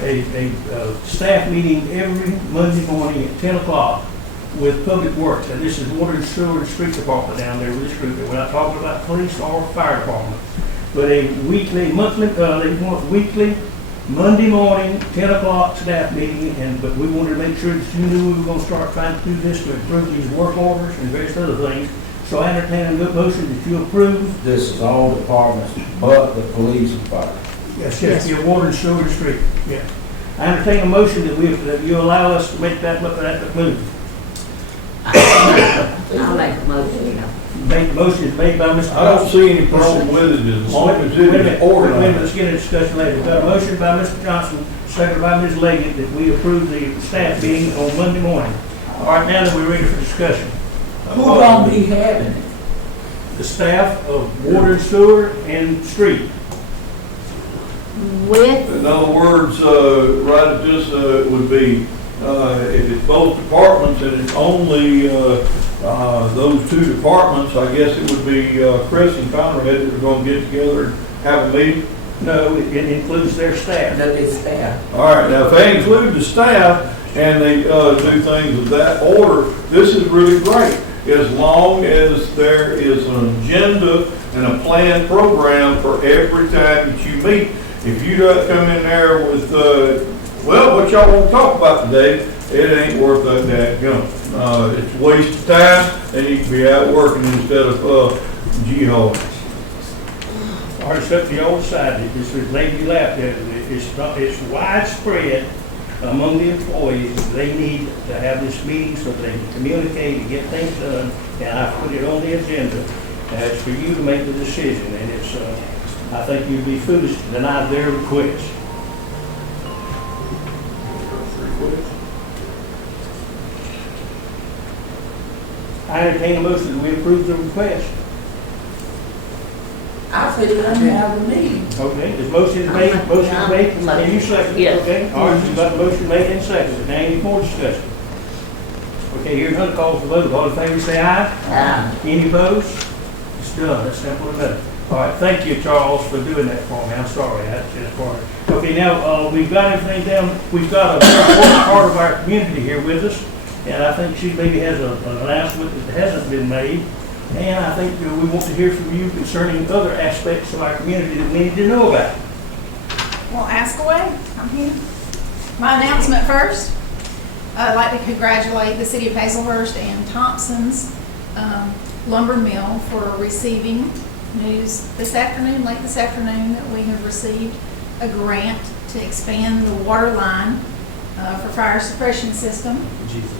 a staff meeting every Monday morning at 10 o'clock with Public Works, and this is Water and Sewer and Street Department down there with this group. We're not talking about police or fire department, but a weekly, monthly, they want weekly, Monday morning, 10 o'clock staff meeting, but we wanted to make sure that you knew we were going to start trying to do this to improve these work orders and various other things. So I entertain a good motion that you approve. This is all departments but the police and fire. Yes, your Water and Sewer and Street, yeah. I entertain a motion that you allow us to make that move. I'll make a motion, yeah. Motion is made by Mr. I don't see any problem with it as long as it is organized. Let's get a discussion later. We've got a motion by Mr. Johnson, seconded by Ms. Leggett, that we approve the staff meeting on Monday morning. All right, now that we're ready for discussion. Who gonna be having it? The staff of Water and Sewer and Street. With, In other words, right at this would be, if it's both departments and it's only those two departments, I guess it would be Chris and Conrad that are going to get together and have a meeting. No, it includes their staff. That is staff. All right, now if they include the staff and they do things of that order, this is really great. As long as there is an agenda and a planned program for every time that you meet. If you don't come in there with, well, what y'all want to talk about today, it ain't worth that gum. It's a waste of time, and you can be out working instead of jihad. All right, it's up to y'all decide. This is Lady Lap. It's widespread among the employees. They need to have this meeting so they can communicate and get things done. And I put it on the agenda. And it's for you to make the decision. And it's, I think you'd be foolish to deny their request. I entertain a motion that we approve the request. I said it doesn't have a meeting. Okay, the motion is made, and you second it, Yes. okay? All right, so you got the motion made and seconded, now any more discussion? Okay, here's another call for vote, all in favor say aye. Any opposed? It's done, that's simple enough. All right, thank you, Charles, for doing that for me, I'm sorry, that's just part of it. Okay, now, we've got everything down, we've got a very important part of our community here with us, and I think she maybe has an announcement that hasn't been made. And I think we want to hear from you concerning other aspects of our community that we need to know about. Well, ask away. I'm here. My announcement first. I'd like to congratulate the City of Hazelhurst and Thompson's Lumber Mill for receiving news this afternoon, late this afternoon, that we have received a grant to expand the water line for fire suppression system. Jesus.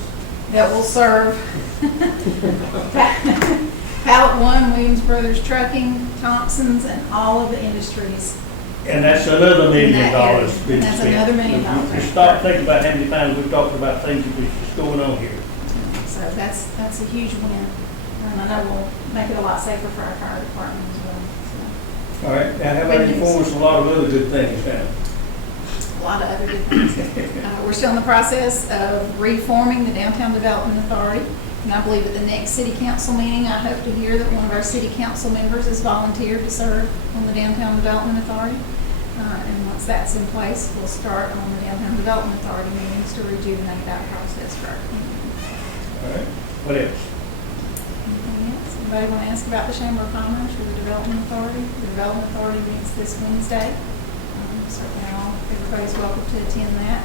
That will serve Pallet One, Williams Brothers Trucking, Thompson's, and all of the industries. And that's another $1 million. And that's another $1 million. Just stop thinking about how many times we've talked about things that's going on here. So that's a huge win. And I know we'll make it a lot safer for our fire department as well. So, All right, now how about inform us a lot of other good things now? a lot of other good things. We're still in the process of reforming the Downtown Development Authority. And I believe at the next city council meeting, I hope to hear that one of our city council members has volunteered to serve on the Downtown Development Authority. And once that's in place, we'll start on the Downtown Development Authority meetings to rejuvenate that process for our community. All right, what else? Anything else? Anybody want to ask about the Chamber of Commerce or the Development Authority? The Development Authority meets this Wednesday. Certainly everybody's welcome to attend that.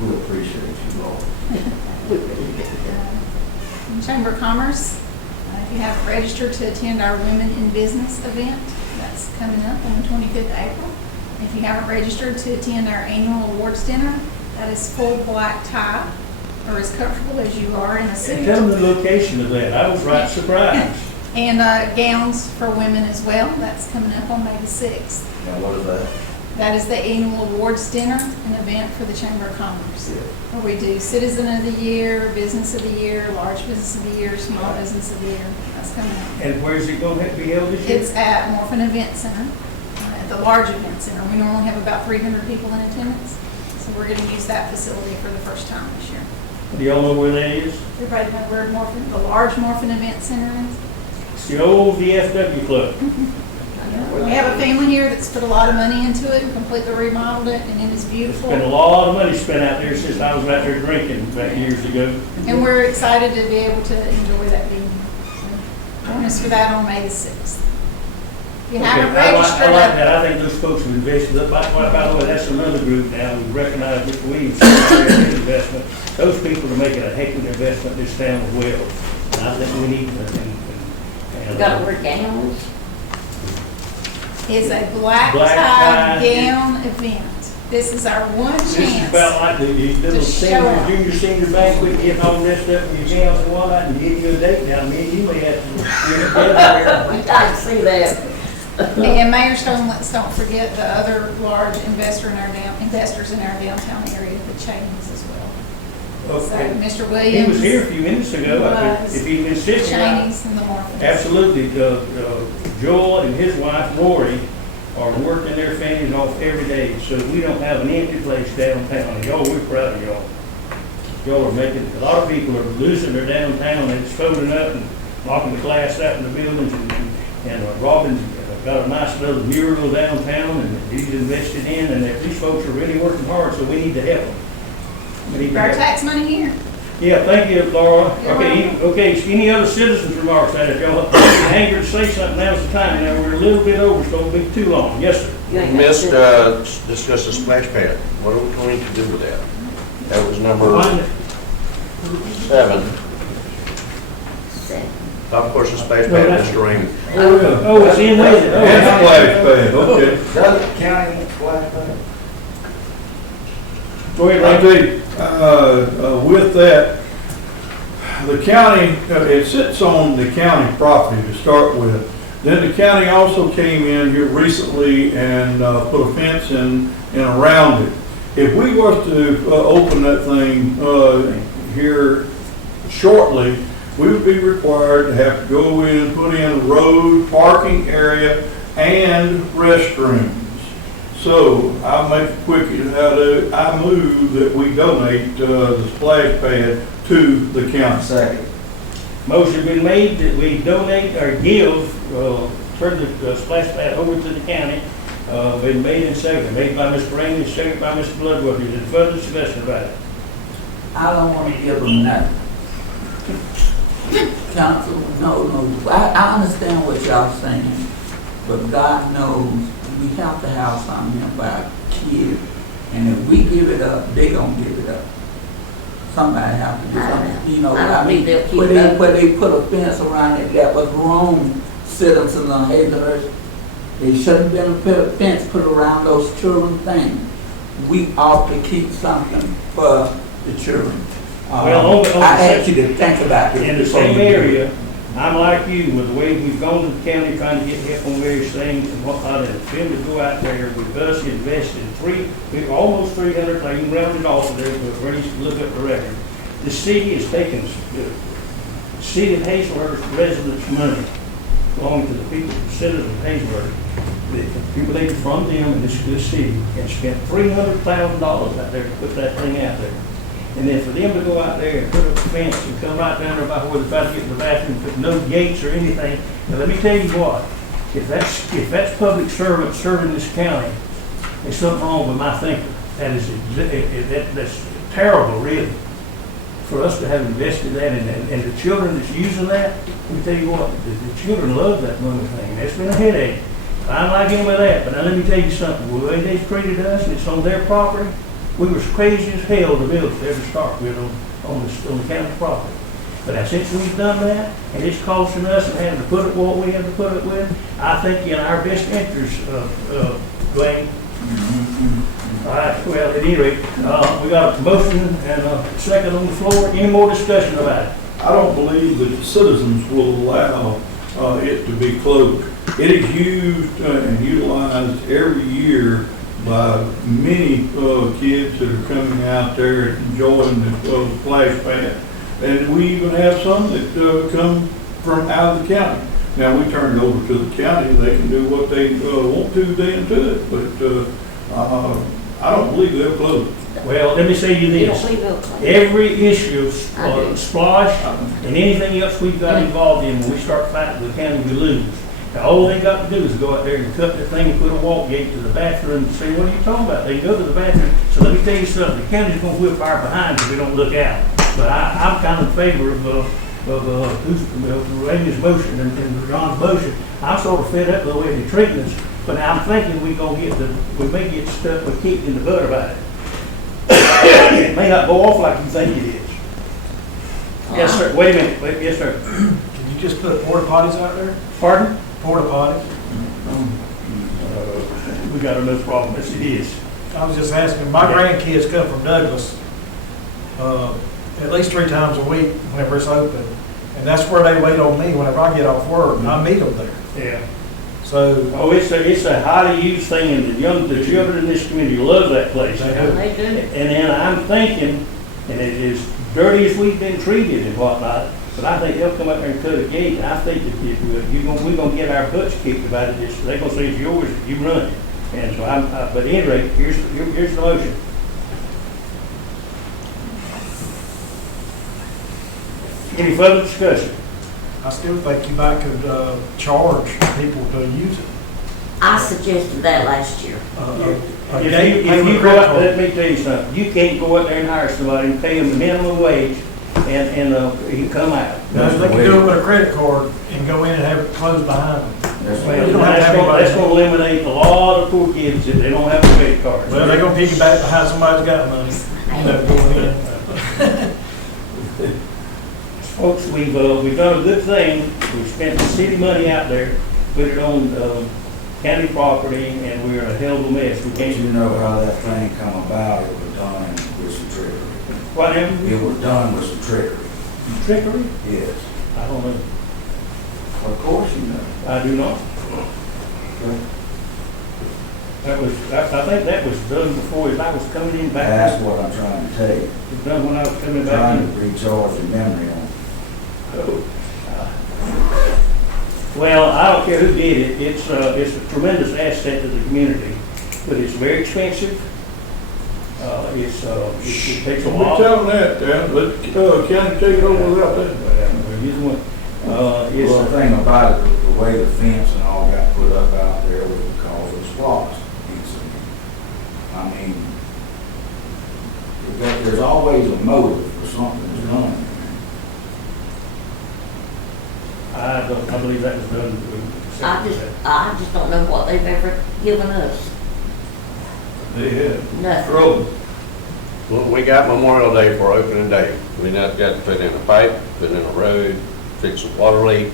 We appreciate you all. Chamber of Commerce, if you have registered to attend our Women in Business event, that's coming up on the 25th of April. If you haven't registered to attend our annual awards dinner, that is full black tie, or as comfortable as you are in a suit. And tell them the location of that, I was right surprised. And gowns for women as well, that's coming up on May the 6th. Now, what is that? That is the annual awards dinner, an event for the Chamber of Commerce. Where we do Citizen of the Year, Business of the Year, Large Business of the Year, Small Business of the Year. That's coming up. And where's it going to be held this year? It's at Morphin Event Center, at the large event center. We normally have about 300 people in attendance. So we're going to use that facility for the first time this year. Do y'all know where that is? Everybody know where Morphin, the large Morphin Event Center is? It's the old VFW club. We have a family here that's put a lot of money into it and completely remodeled it, and it is There's beautiful. been a lot of money spent out there since I was out there drinking back years ago. And we're excited to be able to enjoy that meeting. So join us for that on May the 6th. If you haven't I like registered, that. I think those folks have invested. By the way, that's another group now. We recognize Mr. Williams for their investment. Those people are making a heck of an investment in this town as well. And I think we need to. You gotta wear gowns. it's a black Black tie tie. gown event. This is our one This is chance. about like the little To show junior, senior banquet, getting all dressed up in your gowns and whatnot, and getting you a date down. Me and you may have to get together. We gotta see that. And Mayor Stone, let's don't forget the other large investors in our downtown area, the Cheneys as well. So Okay. Mr. He Williams. was here a few minutes ago. If he'd been sitting here, Cheneys and the Morphins. absolutely. Joel and his wife Lori are working their families off every day, so we don't have an empty place downtown. And y'all, we're proud of y'all. Y'all are making, a lot of people are losing their downtown and it's folding up and knocking the glass out in the buildings. And Robin's got a nice little mural downtown and he's invested in, and these folks are really working hard, so we need to help them. We need to Our help them. tax money here. Yeah, thank you, Laura. You're Okay, any other citizens remarks that if y'all hang to say something, now's the time. Now, we're a little bit over, so it'll be too long. Yes, sir. You ain't Missed, got to- discuss the splash pad. What are we going to do with that? That was number Find it. 7. Of course, the splash pad is drained. Oh, it's in with it. And splash pad, okay. Does the county want splash pad? Go ahead, I Randy. think, with that, the county, it sits on the county property to start with. Then the county also came in here recently and put a fence in around it. If we was to open that thing here shortly, we would be required to have to go in, put in a road, parking area, and restrooms. So I'll make it quick. I move that we donate the splash pad to the county. Second. Motion been made that we donate or give, turn the splash pad over to the county. Been made and seconded, made by Mr. Rainey, seconded by Mr. Bloodworthy. Is there further discussion about it? I don't wanna give them nothing. Council, no, I understand what y'all saying, but God knows we have to have something here for our kids. And if we give it up, they gonna give it up. Somebody have to do something, you know, I don't think they'll keep when it up. they put a fence around it, that was wrong, citizens on Hazelhurst. There shouldn't have been a fence put around those children things. We ought to keep something for the children. Well, I ask you to think about this. In the before same you do it. area, I'm like you, with the way we've gone to the county trying to get help on various things and whatnot, and for them to go out there with us invested almost 300, I can round it off of there, but ready to look up the record. The city is taking, the city of Hazelhurst residents' money belonging to the people, the citizens of Hazelhurst. The people they from them in this city and spent $300,000 out there to put that thing out there. And then for them to go out there and put up a fence and come right down there by where they try to get in the bathroom, put no gates or anything. Now, let me tell you what, if that's public servants serving this county, there's something wrong with my thinking. That's terrible, really, for us to have invested that in that. And the children that's using that, let me tell you what, the children love that money thing. That's been a headache. I'm like him with that, but now let me tell you something. The way they treated us, and it's on their property, we were crazy as hell to build it there to start with on the county property. But now, since we've done that, and it's costing us and having to put up what we have to put up with, I think in our best interest, Dwayne. All right, well, at any rate, we got a motion and a second on the floor. Any more discussion about it? I don't believe that the citizens will allow it to be closed. It is used and utilized every year by many kids that are coming out there and enjoying the splash pad. And we even have some that come from out of the county. Now, we turn it over to the county. They can do what they want to then to it. But I don't believe they'll close it. Well, let me say you this. Every issue of splosh and anything else we've got involved in, when we start fighting with the county, we lose. Now, all they got to do is go out there and cut the thing and put a walk gate to the bathroom and say, what are you talking about? They go to the bathroom. So let me tell you something. The county's going to whip our behind if we don't look out. But I'm kind of in favor of Randy's motion and John's motion. I'm sort of fed up with the way they're treating us. But now I'm thinking we may get stuck with kicked in the butt about it. It may not go off like you think it is. Yes, sir. Wait a minute. Yes, sir. Can you just put porta potties out there? Pardon? Porta potties? We got enough problem as it is. I was just asking, my grandkids come from Douglas, at least 3 times a week whenever it's open. And that's where they wait on me whenever I get off work. I meet them there. Yeah. So. Oh, it's a highly used thing, and the children in this community love that place. They do. They do. And then I'm thinking, and it is dirty as we've been treated and whatnot, but I think they'll come up there and cut a gate, and I think that we're gonna get our butts kicked about it. They're gonna say it's yours, you run it. And so but at any rate, here's the motion. Any further discussion? I still think you might could charge people to use it. I suggested that last year. If you go out, let me tell you something, you can't go out there and hire somebody and pay them the minimum wage and he can come out. Now, they can do it with a credit card and go in and have it closed behind them. Well, You don't have to have anybody- that's gonna eliminate a lot of poor kids if they don't have a credit card. Well, they're gonna piggyback behind somebody's got money, going in. As Folks, we've done a good thing. We've spent the city money out there, put it on, county property, and we're in a hell of a mess. We But can't, you know how that thing come about, it was done with some trickery. whatever, It was done with some trickery, trickery? yes. I don't know. Of course you know. I do not. I think that was done before, as I was coming in back. That's what I'm trying to tell you. It was done when I was coming back Trying in. to recharge your memory on it. Well, I don't care who did it, it's a tremendous asset to the community, but it's very expensive. It takes a We while. tell them that, Dan, let county take it over without that. We're using one. Well, the thing about it, the way the fence and all got put up out there was because of the squaws. I mean, there's always a motive for something that's done. I believe that was done. I just don't know what they've ever given us. They had. Nothing. Road. Well, we got Memorial Day for opening day. We now got to put in a pipe, put in a road, fix a water leak,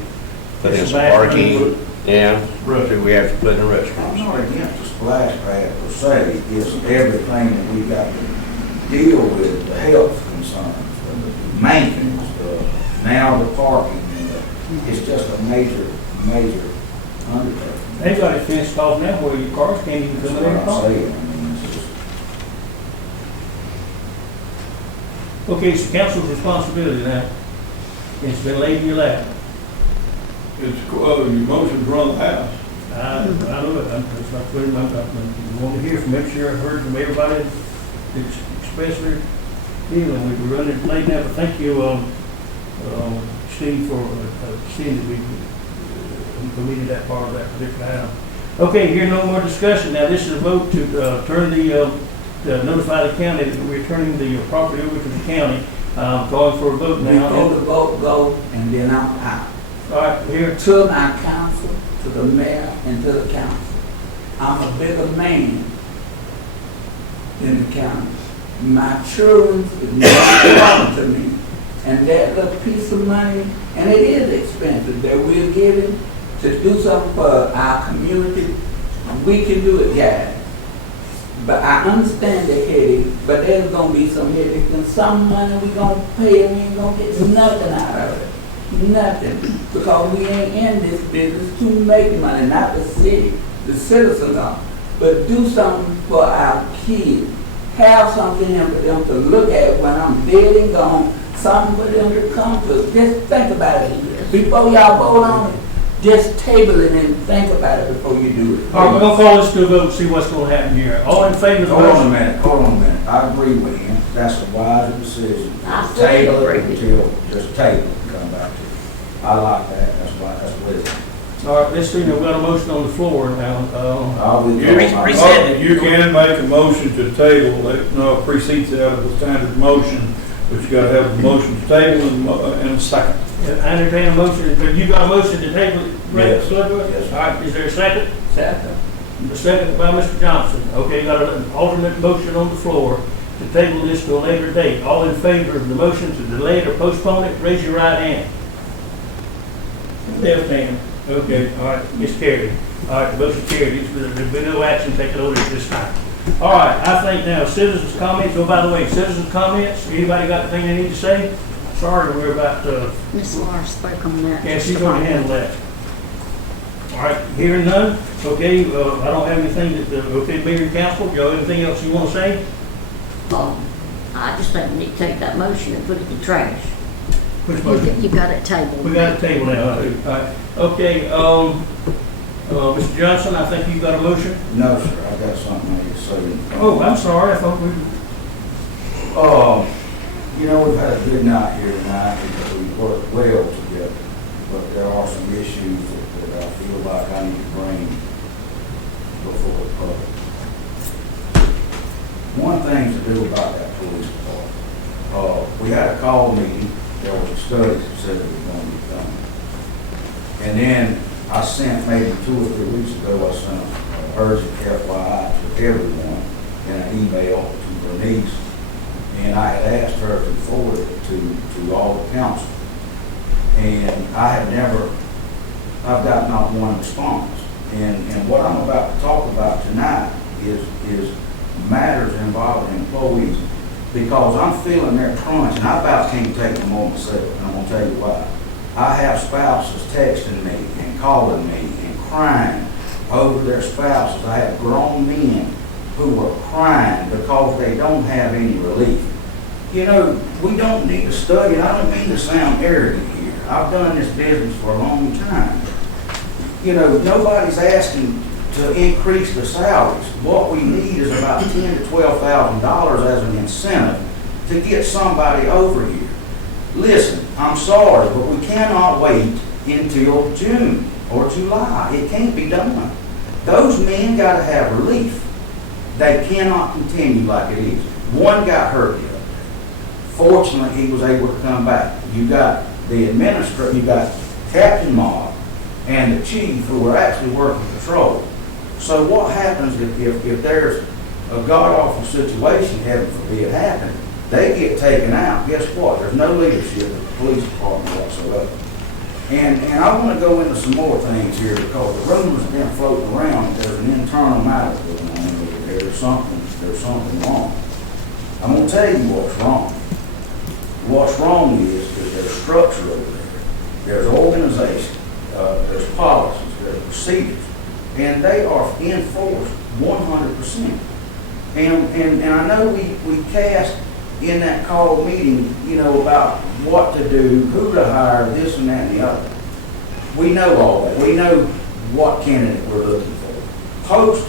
put in Fix a some bathroom. parking, and we have to put in a I'm restaurant. not against the splash pad per se, it's everything that we got to deal with, the health concerns, the maintenance, now the parking, it's just a major undertaking. They've got it fenced off now where your cars can't even That's come what in and I'm park. saying, I mean, it's just, Okay, it's the council's responsibility now. It's been laid in your lap. It's, your motion's run the house. I know it, I'm want to hear from it, sure I've heard from everybody that's expressed their feeling. We're running late now, but thank you, Steve, for seeing that we completed that part of that particular item. Okay, here, no more discussion. Now, this is a vote to turn to notify the county that we're turning the property over to the county. Calling for a vote now. Before the vote go, and then I'm out. All right, here, To my council, to the mayor, and to the council. I'm a bigger man than the county. My children is more important to me. And that little piece of money, and it is expensive, that we're giving to do something for our community, we can do it, guys. But I understand the headache, but there's gonna be some headache, and some money we gonna pay, and we ain't gonna get nothing out of it. Nothing, because we ain't in this business to make money, not the city, the citizens are. But do something for our kids. Have something for them to look at when I'm dead and gone, something for them to come to. Just think about it. Before y'all vote on it, just table it and think about it before you do it. all right, we're gonna call this to a vote and see what's gonna happen here. All in favor of the hold on a motion? minute, I agree with him, that's a wise decision. I fully Table it agree. until, just table it and come back to it. I like that, that's wisdom. All right, let's see, we've got a motion on the floor now. I'll withdraw my- Rescind it. You can make a motion to table, that precedes out of the standard motion, but you gotta have a motion to table and a second. I entertain a motion, but you got a motion to table it, right, Yes. Slugworth? Yes. All right, is there a second? Second. A second by Mr. Johnson. Okay, got an alternate motion on the floor to table this to a later date. All in favor of the motion to delay it or postpone it, raise your right hand. Left hand. Okay, all right, it's carried. All right, the motion carried. There's been no action taken over it this time. All right, I think now citizens' comments, oh, by the way, citizens' comments, anybody got anything they need to say? Sorry, we're about, Ms. Laura spoke on that. yeah, she's gonna handle that. All right, hearing none, okay, I don't have anything that, okay, Mayor and Council, y'all have anything else you wanna say? I just think we need to take that motion and put it in the trash. Which motion? You got it tabled. We got a table now, all right. Okay, Mr. Johnson, I think you got a motion? No, sir, I got something I need to say. Oh, I'm sorry, I thought we, You know, we've had a good night here tonight, because we worked well together, but there are some issues that I feel like I need to bring before the public. One thing to do about that police department, we had a call meeting, there was a study that said it was going to be done. And then I sent, maybe 2 or 3 weeks ago, I sent an urgent FYI to everyone in an email to Bernice. And I had asked her to forward it to all the council. And I've got not one response. And what I'm about to talk about tonight is matters involving employees, because I'm feeling their crunch, and I about can't take them on myself, and I'm gonna tell you why. I have spouses texting me and calling me and crying over their spouses. I have grown men who are crying because they don't have any relief. You know, we don't need to study, and I don't mean to sound arrogant here. I've done this business for a long time. You know, nobody's asking to increase the salaries. What we need is about $10,000 to $12,000 as an incentive to get somebody over here. Listen, I'm sorry, but we cannot wait until June or July. It can't be done. Those men got to have relief. They cannot continue like it is. One got hurt the other day. Fortunately, he was able to come back. You got the administrator, you got Captain Mobb and the chief who were actually working patrol. So what happens if there's a god-awful situation, heaven forbid, happen, they get taken out. Guess what? There's no leadership at the police department whatsoever. And I want to go into some more things here, because the rumors have been floating around that there's an internal matter going on over there. There's something wrong. I'm going to tell you what's wrong. What's wrong is there's structure over there. There's organization. There's policies. There's procedures. And they are enforced 100%. And I know we cast in that call meeting, you know, about what to do, who to hire, this and that and the other. We know all that. We know what candidate we're looking for. Post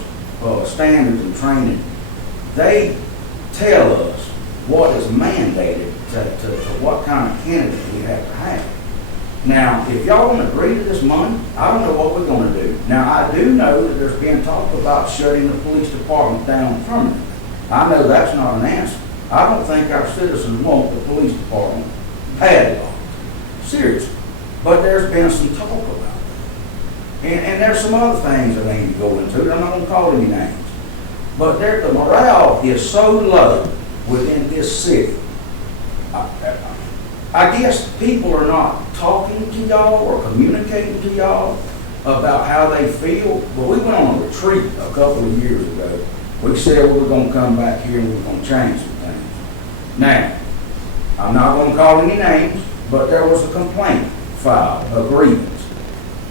standards and training, they tell us what is mandated to what kind of candidate we have to have. Now, if y'all want to agree to this money, I don't know what we're going to do. Now, I do know that there's been talk about shutting the police department down permanently. I know that's not an answer. I don't think our citizens want the police department padlocked. Seriously. But there's been some talk about it. And there's some other things that I need to go into. I'm not going to call any names. But the morale is so low within this city. I guess people are not talking to y'all or communicating to y'all about how they feel. Well, we went on a retreat a couple of years ago. We said we were going to come back here and we we're going to change some things. Now, I'm not going to call any names, but there was a complaint filed, a grievance.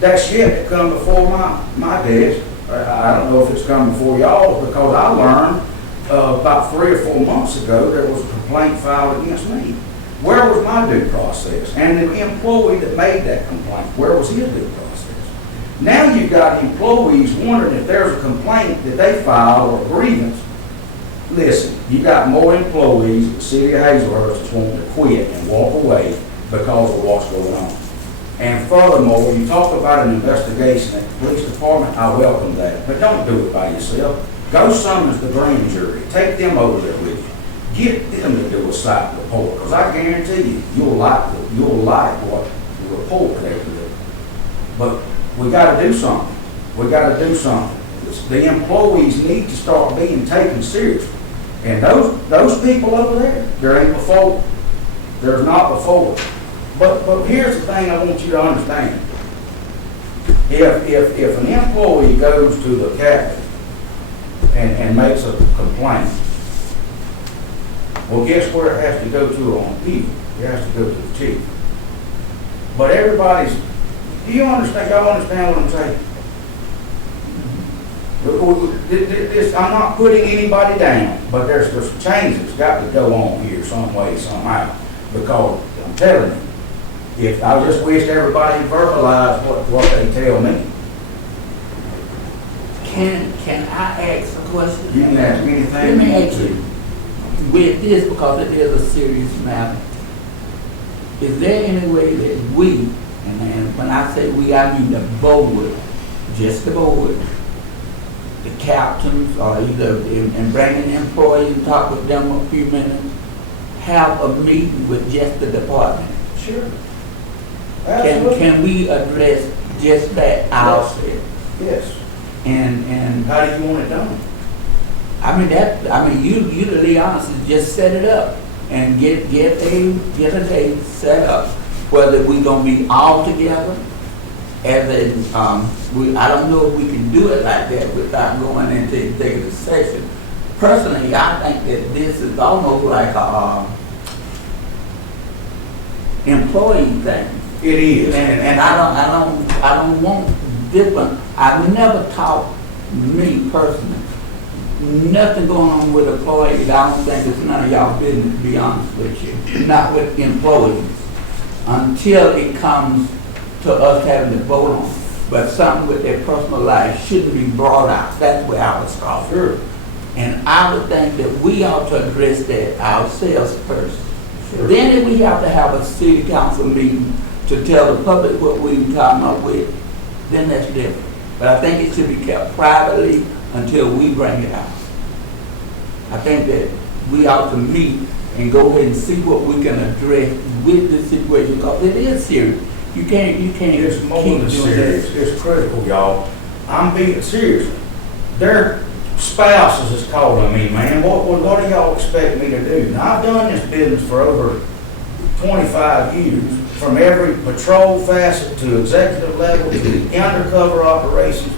That's yet to come before my desk. I don't know if it's come before y'all, because I learned about 3 or 4 months ago there was a complaint filed against me. Where was my due process? And the employee that made that complaint, where was his due process? Now you've got employees wondering if there's a complaint that they filed or a grievance. Listen, you got more employees at the city of Hazelhurst that's wanting to quit and walk away because of what's going on. And furthermore, when you talk about an investigation at the police department, I welcome that. But don't do it by yourself. Go summons the grand jury. Take them over there with you. Get them to do a site report, because I guarantee you, you'll like what the report they do. But we got to do something. We got to do something. The employees need to start being taken seriously. And those people over there, there ain't before. There's not before. But here's the thing I want you to understand. If an employee goes to the captain and makes a complaint, well, guess where it has to go to on appeal? It has to go to the chief. But everybody's, do you understand? Y'all understand what I'm saying? I'm not putting anybody down, but there's changes got to go on here some way, somehow. Because I'm telling you, if I just wish everybody verbalized what they tell me. Can I ask a question? You can ask anything. Let me ask you, with this, because it is a serious matter, is there any way that we, and when I say we, I mean the board, just the board, the captains, or either, and bring an employee and talk with them a few minutes, have a meeting with just the department? Sure. Absolutely. Can we address just that ourselves? Yes. And how do you want it done? You to be honest, is just set it up and get a day set up whether we gonna be all together as in, I don't know if we can do it like that without going into executive session. Personally, I think that this is almost like a employee thing. It is. And I don't want different, I've never taught me personally, nothing going on with employees, I don't think it's none of y'all business, to be honest with you, not with employees, until it comes to us having to vote on it. But something with their personal life shouldn't be brought out, that's where I would start. Sure. And I would think that we ought to address that ourselves first. Then if we have to have a city council meeting to tell the public what we talking about with, then that's different. But I think it should be kept privately until we bring it out. I think that we ought to meet and go ahead and see what we can address with the situation, because it is serious. You can't It's more keep than doing serious, this. it's critical, y'all. I'm being serious. Their spouses is calling me, man, what do y'all expect me to do? Now, I've done this business for over 25 years, from every patrol facet to executive level to undercover operations,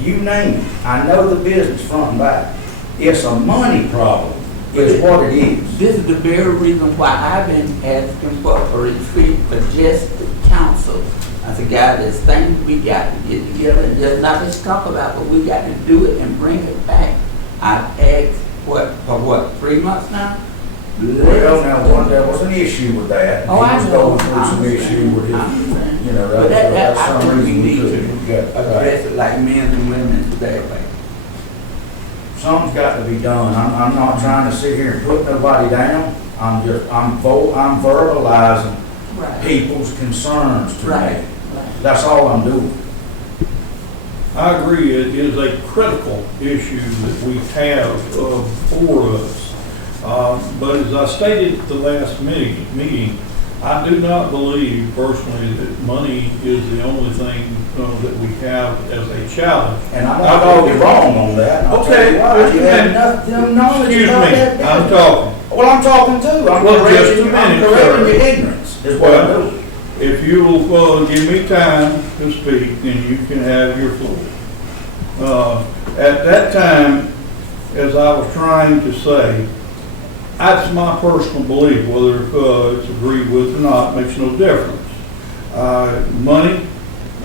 you name it. I know the business front and back. It's a money problem, is what it is. This is the very reason why I've been asking for a retreat for just the council. I said, guys, there's things we got to get together and just not just talk about, but we got to do it and bring it back. I've asked, for 3 months now? Well, now, there was an issue with that. Oh, I He was know. going through some issue with his, you know, But that's I some think we reason we need couldn't to get. address it like men and women today. Something's got to be done. I'm not trying to sit here and put nobody down. I'm verbalizing Right. people's concerns to Right. me. That's all I'm doing. I agree, it is a critical issue that we have for us. But as I stated at the last meeting, I do not believe personally that money is the only thing that we have as a challenge. And I'm not always wrong on that. and I'll tell you why. You have nothing knowledge Excuse about me, that I'm business. talking. Well, I'm talking too. I'm Well, just a correcting minute, your sir. ignorance, is what I'm doing. If you'll give me time to speak, then you can have your floor. At that time, as I was trying to say, that's my personal belief, whether it's agreed with or not, makes no difference. Money,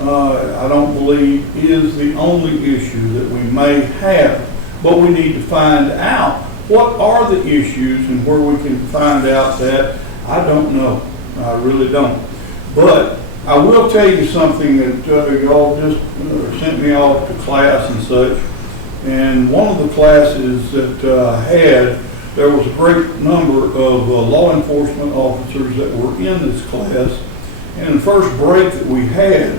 I don't believe is the only issue that we may have, but we need to find out what are the issues and where we can find out that. I don't know. I really don't. But I will tell you something that y'all just sent me off to class and such. And one of the classes that I had, there was a great number of law enforcement officers that were in this class. And the first break that we had,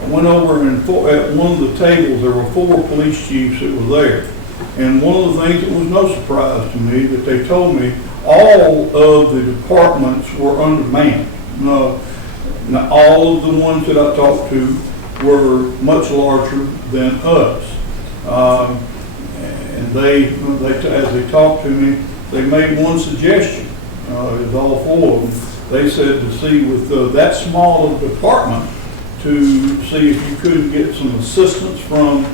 I went over and at one of the tables, there were 4 police chiefs that were there. And one of the things that was no surprise to me, that they told me all of the departments were undermanned. Now, all of the ones that I talked to were much larger than us. And as they talked to me, they made one suggestion, is all 4 of them. They said to see with that small of a department, to see if you couldn't get some assistance from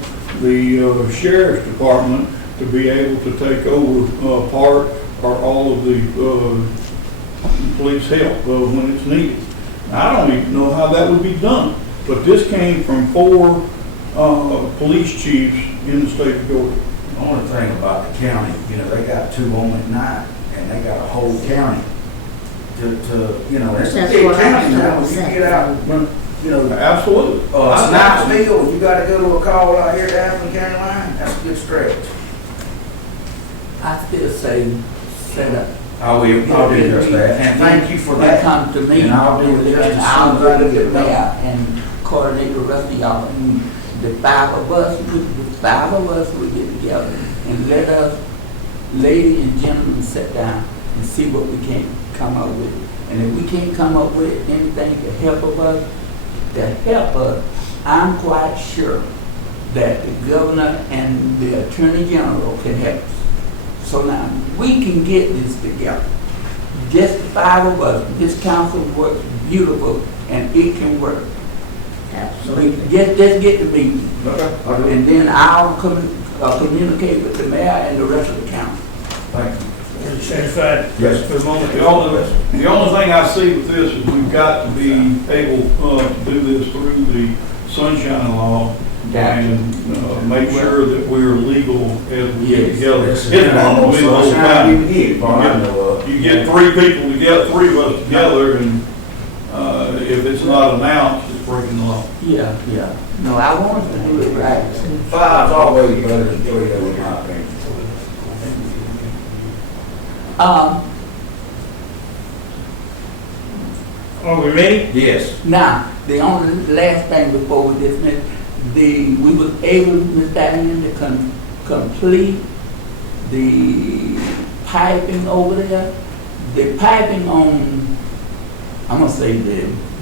the sheriff's department to be able to take over part or all of the police help when it's needed. I don't even know how that would be done, but this came from 4 police chiefs in the state of Georgia. The only thing about the county, you know, they got 2 on at night, and they got a whole county to you know, it's a That's big what county I'm now. When you saying. get out, you know, Absolutely. Snipesville, you gotta go to a call out here to Athens County line, that's a good stretch. I still say, set up. I'll do just that, and thank you for that. Come to me, And I'll do it just and as I'll soon as I go to get the it mayor done. and coordinate the rest of y'all. And the 5 of us will get together and let us, ladies and gentlemen, sit down and see what we can come up with. And if we can't come up with anything to help us, I'm quite sure that the governor and the attorney general can help us. So now, we can get this together. just the five of us, this council works beautiful and it can work. Absolutely. Just get the meeting. Okay. And then I'll communicate with the mayor and the rest of the council. Thank you. Are you satisfied? Yes. For the moment. The only thing I see with this is we've got to be able to do this through the sunshine law and make sure that we're legal as we get together. It's not gonna be the whole time. You get three people together, three of us together, and if it's not announced, it's breaking the law. Yeah. No, I want us to do it right. Five's always better than three, in my opinion. Are we ready? Yes. Now, the only last thing before we dismiss, we was able, Ms. Diane, to complete the piping over there. The piping on, I'm gonna say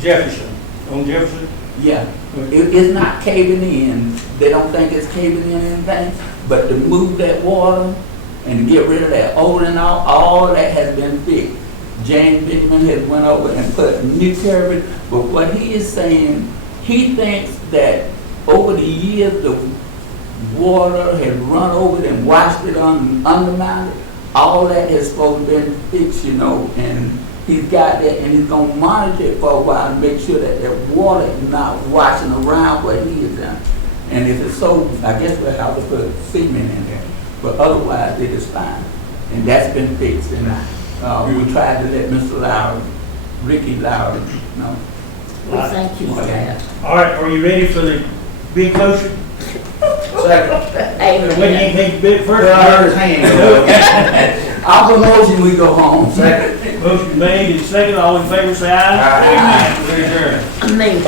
Jefferson, on Jefferson? yeah, it's not caving in. They don't think it's caving in anything, but to move that water and to get rid of that old and all that has been fixed. James Benjamin has went over and put new curbing, but what he is saying, he thinks that over the years, the water has run over it and washed it undermined it. All that has supposed to be fixed, and he's got that, and he's gonna monitor it for a while to make sure that the water is not washing around where he is in. And if it's so, I guess we'll have to put cement in there, but otherwise it is fine. And that's been fixed, and we tried to let Mr. Lowry, Ricky Lowry, know. Well, thank you for that. All right, are you ready for the big motion? Second. When you Amen. take bid first? Well, I heard his hand go. Our motion, we go home. Second. Motion made and second, all in favor say aye. Aye. Amen. We're adjourned. I mean,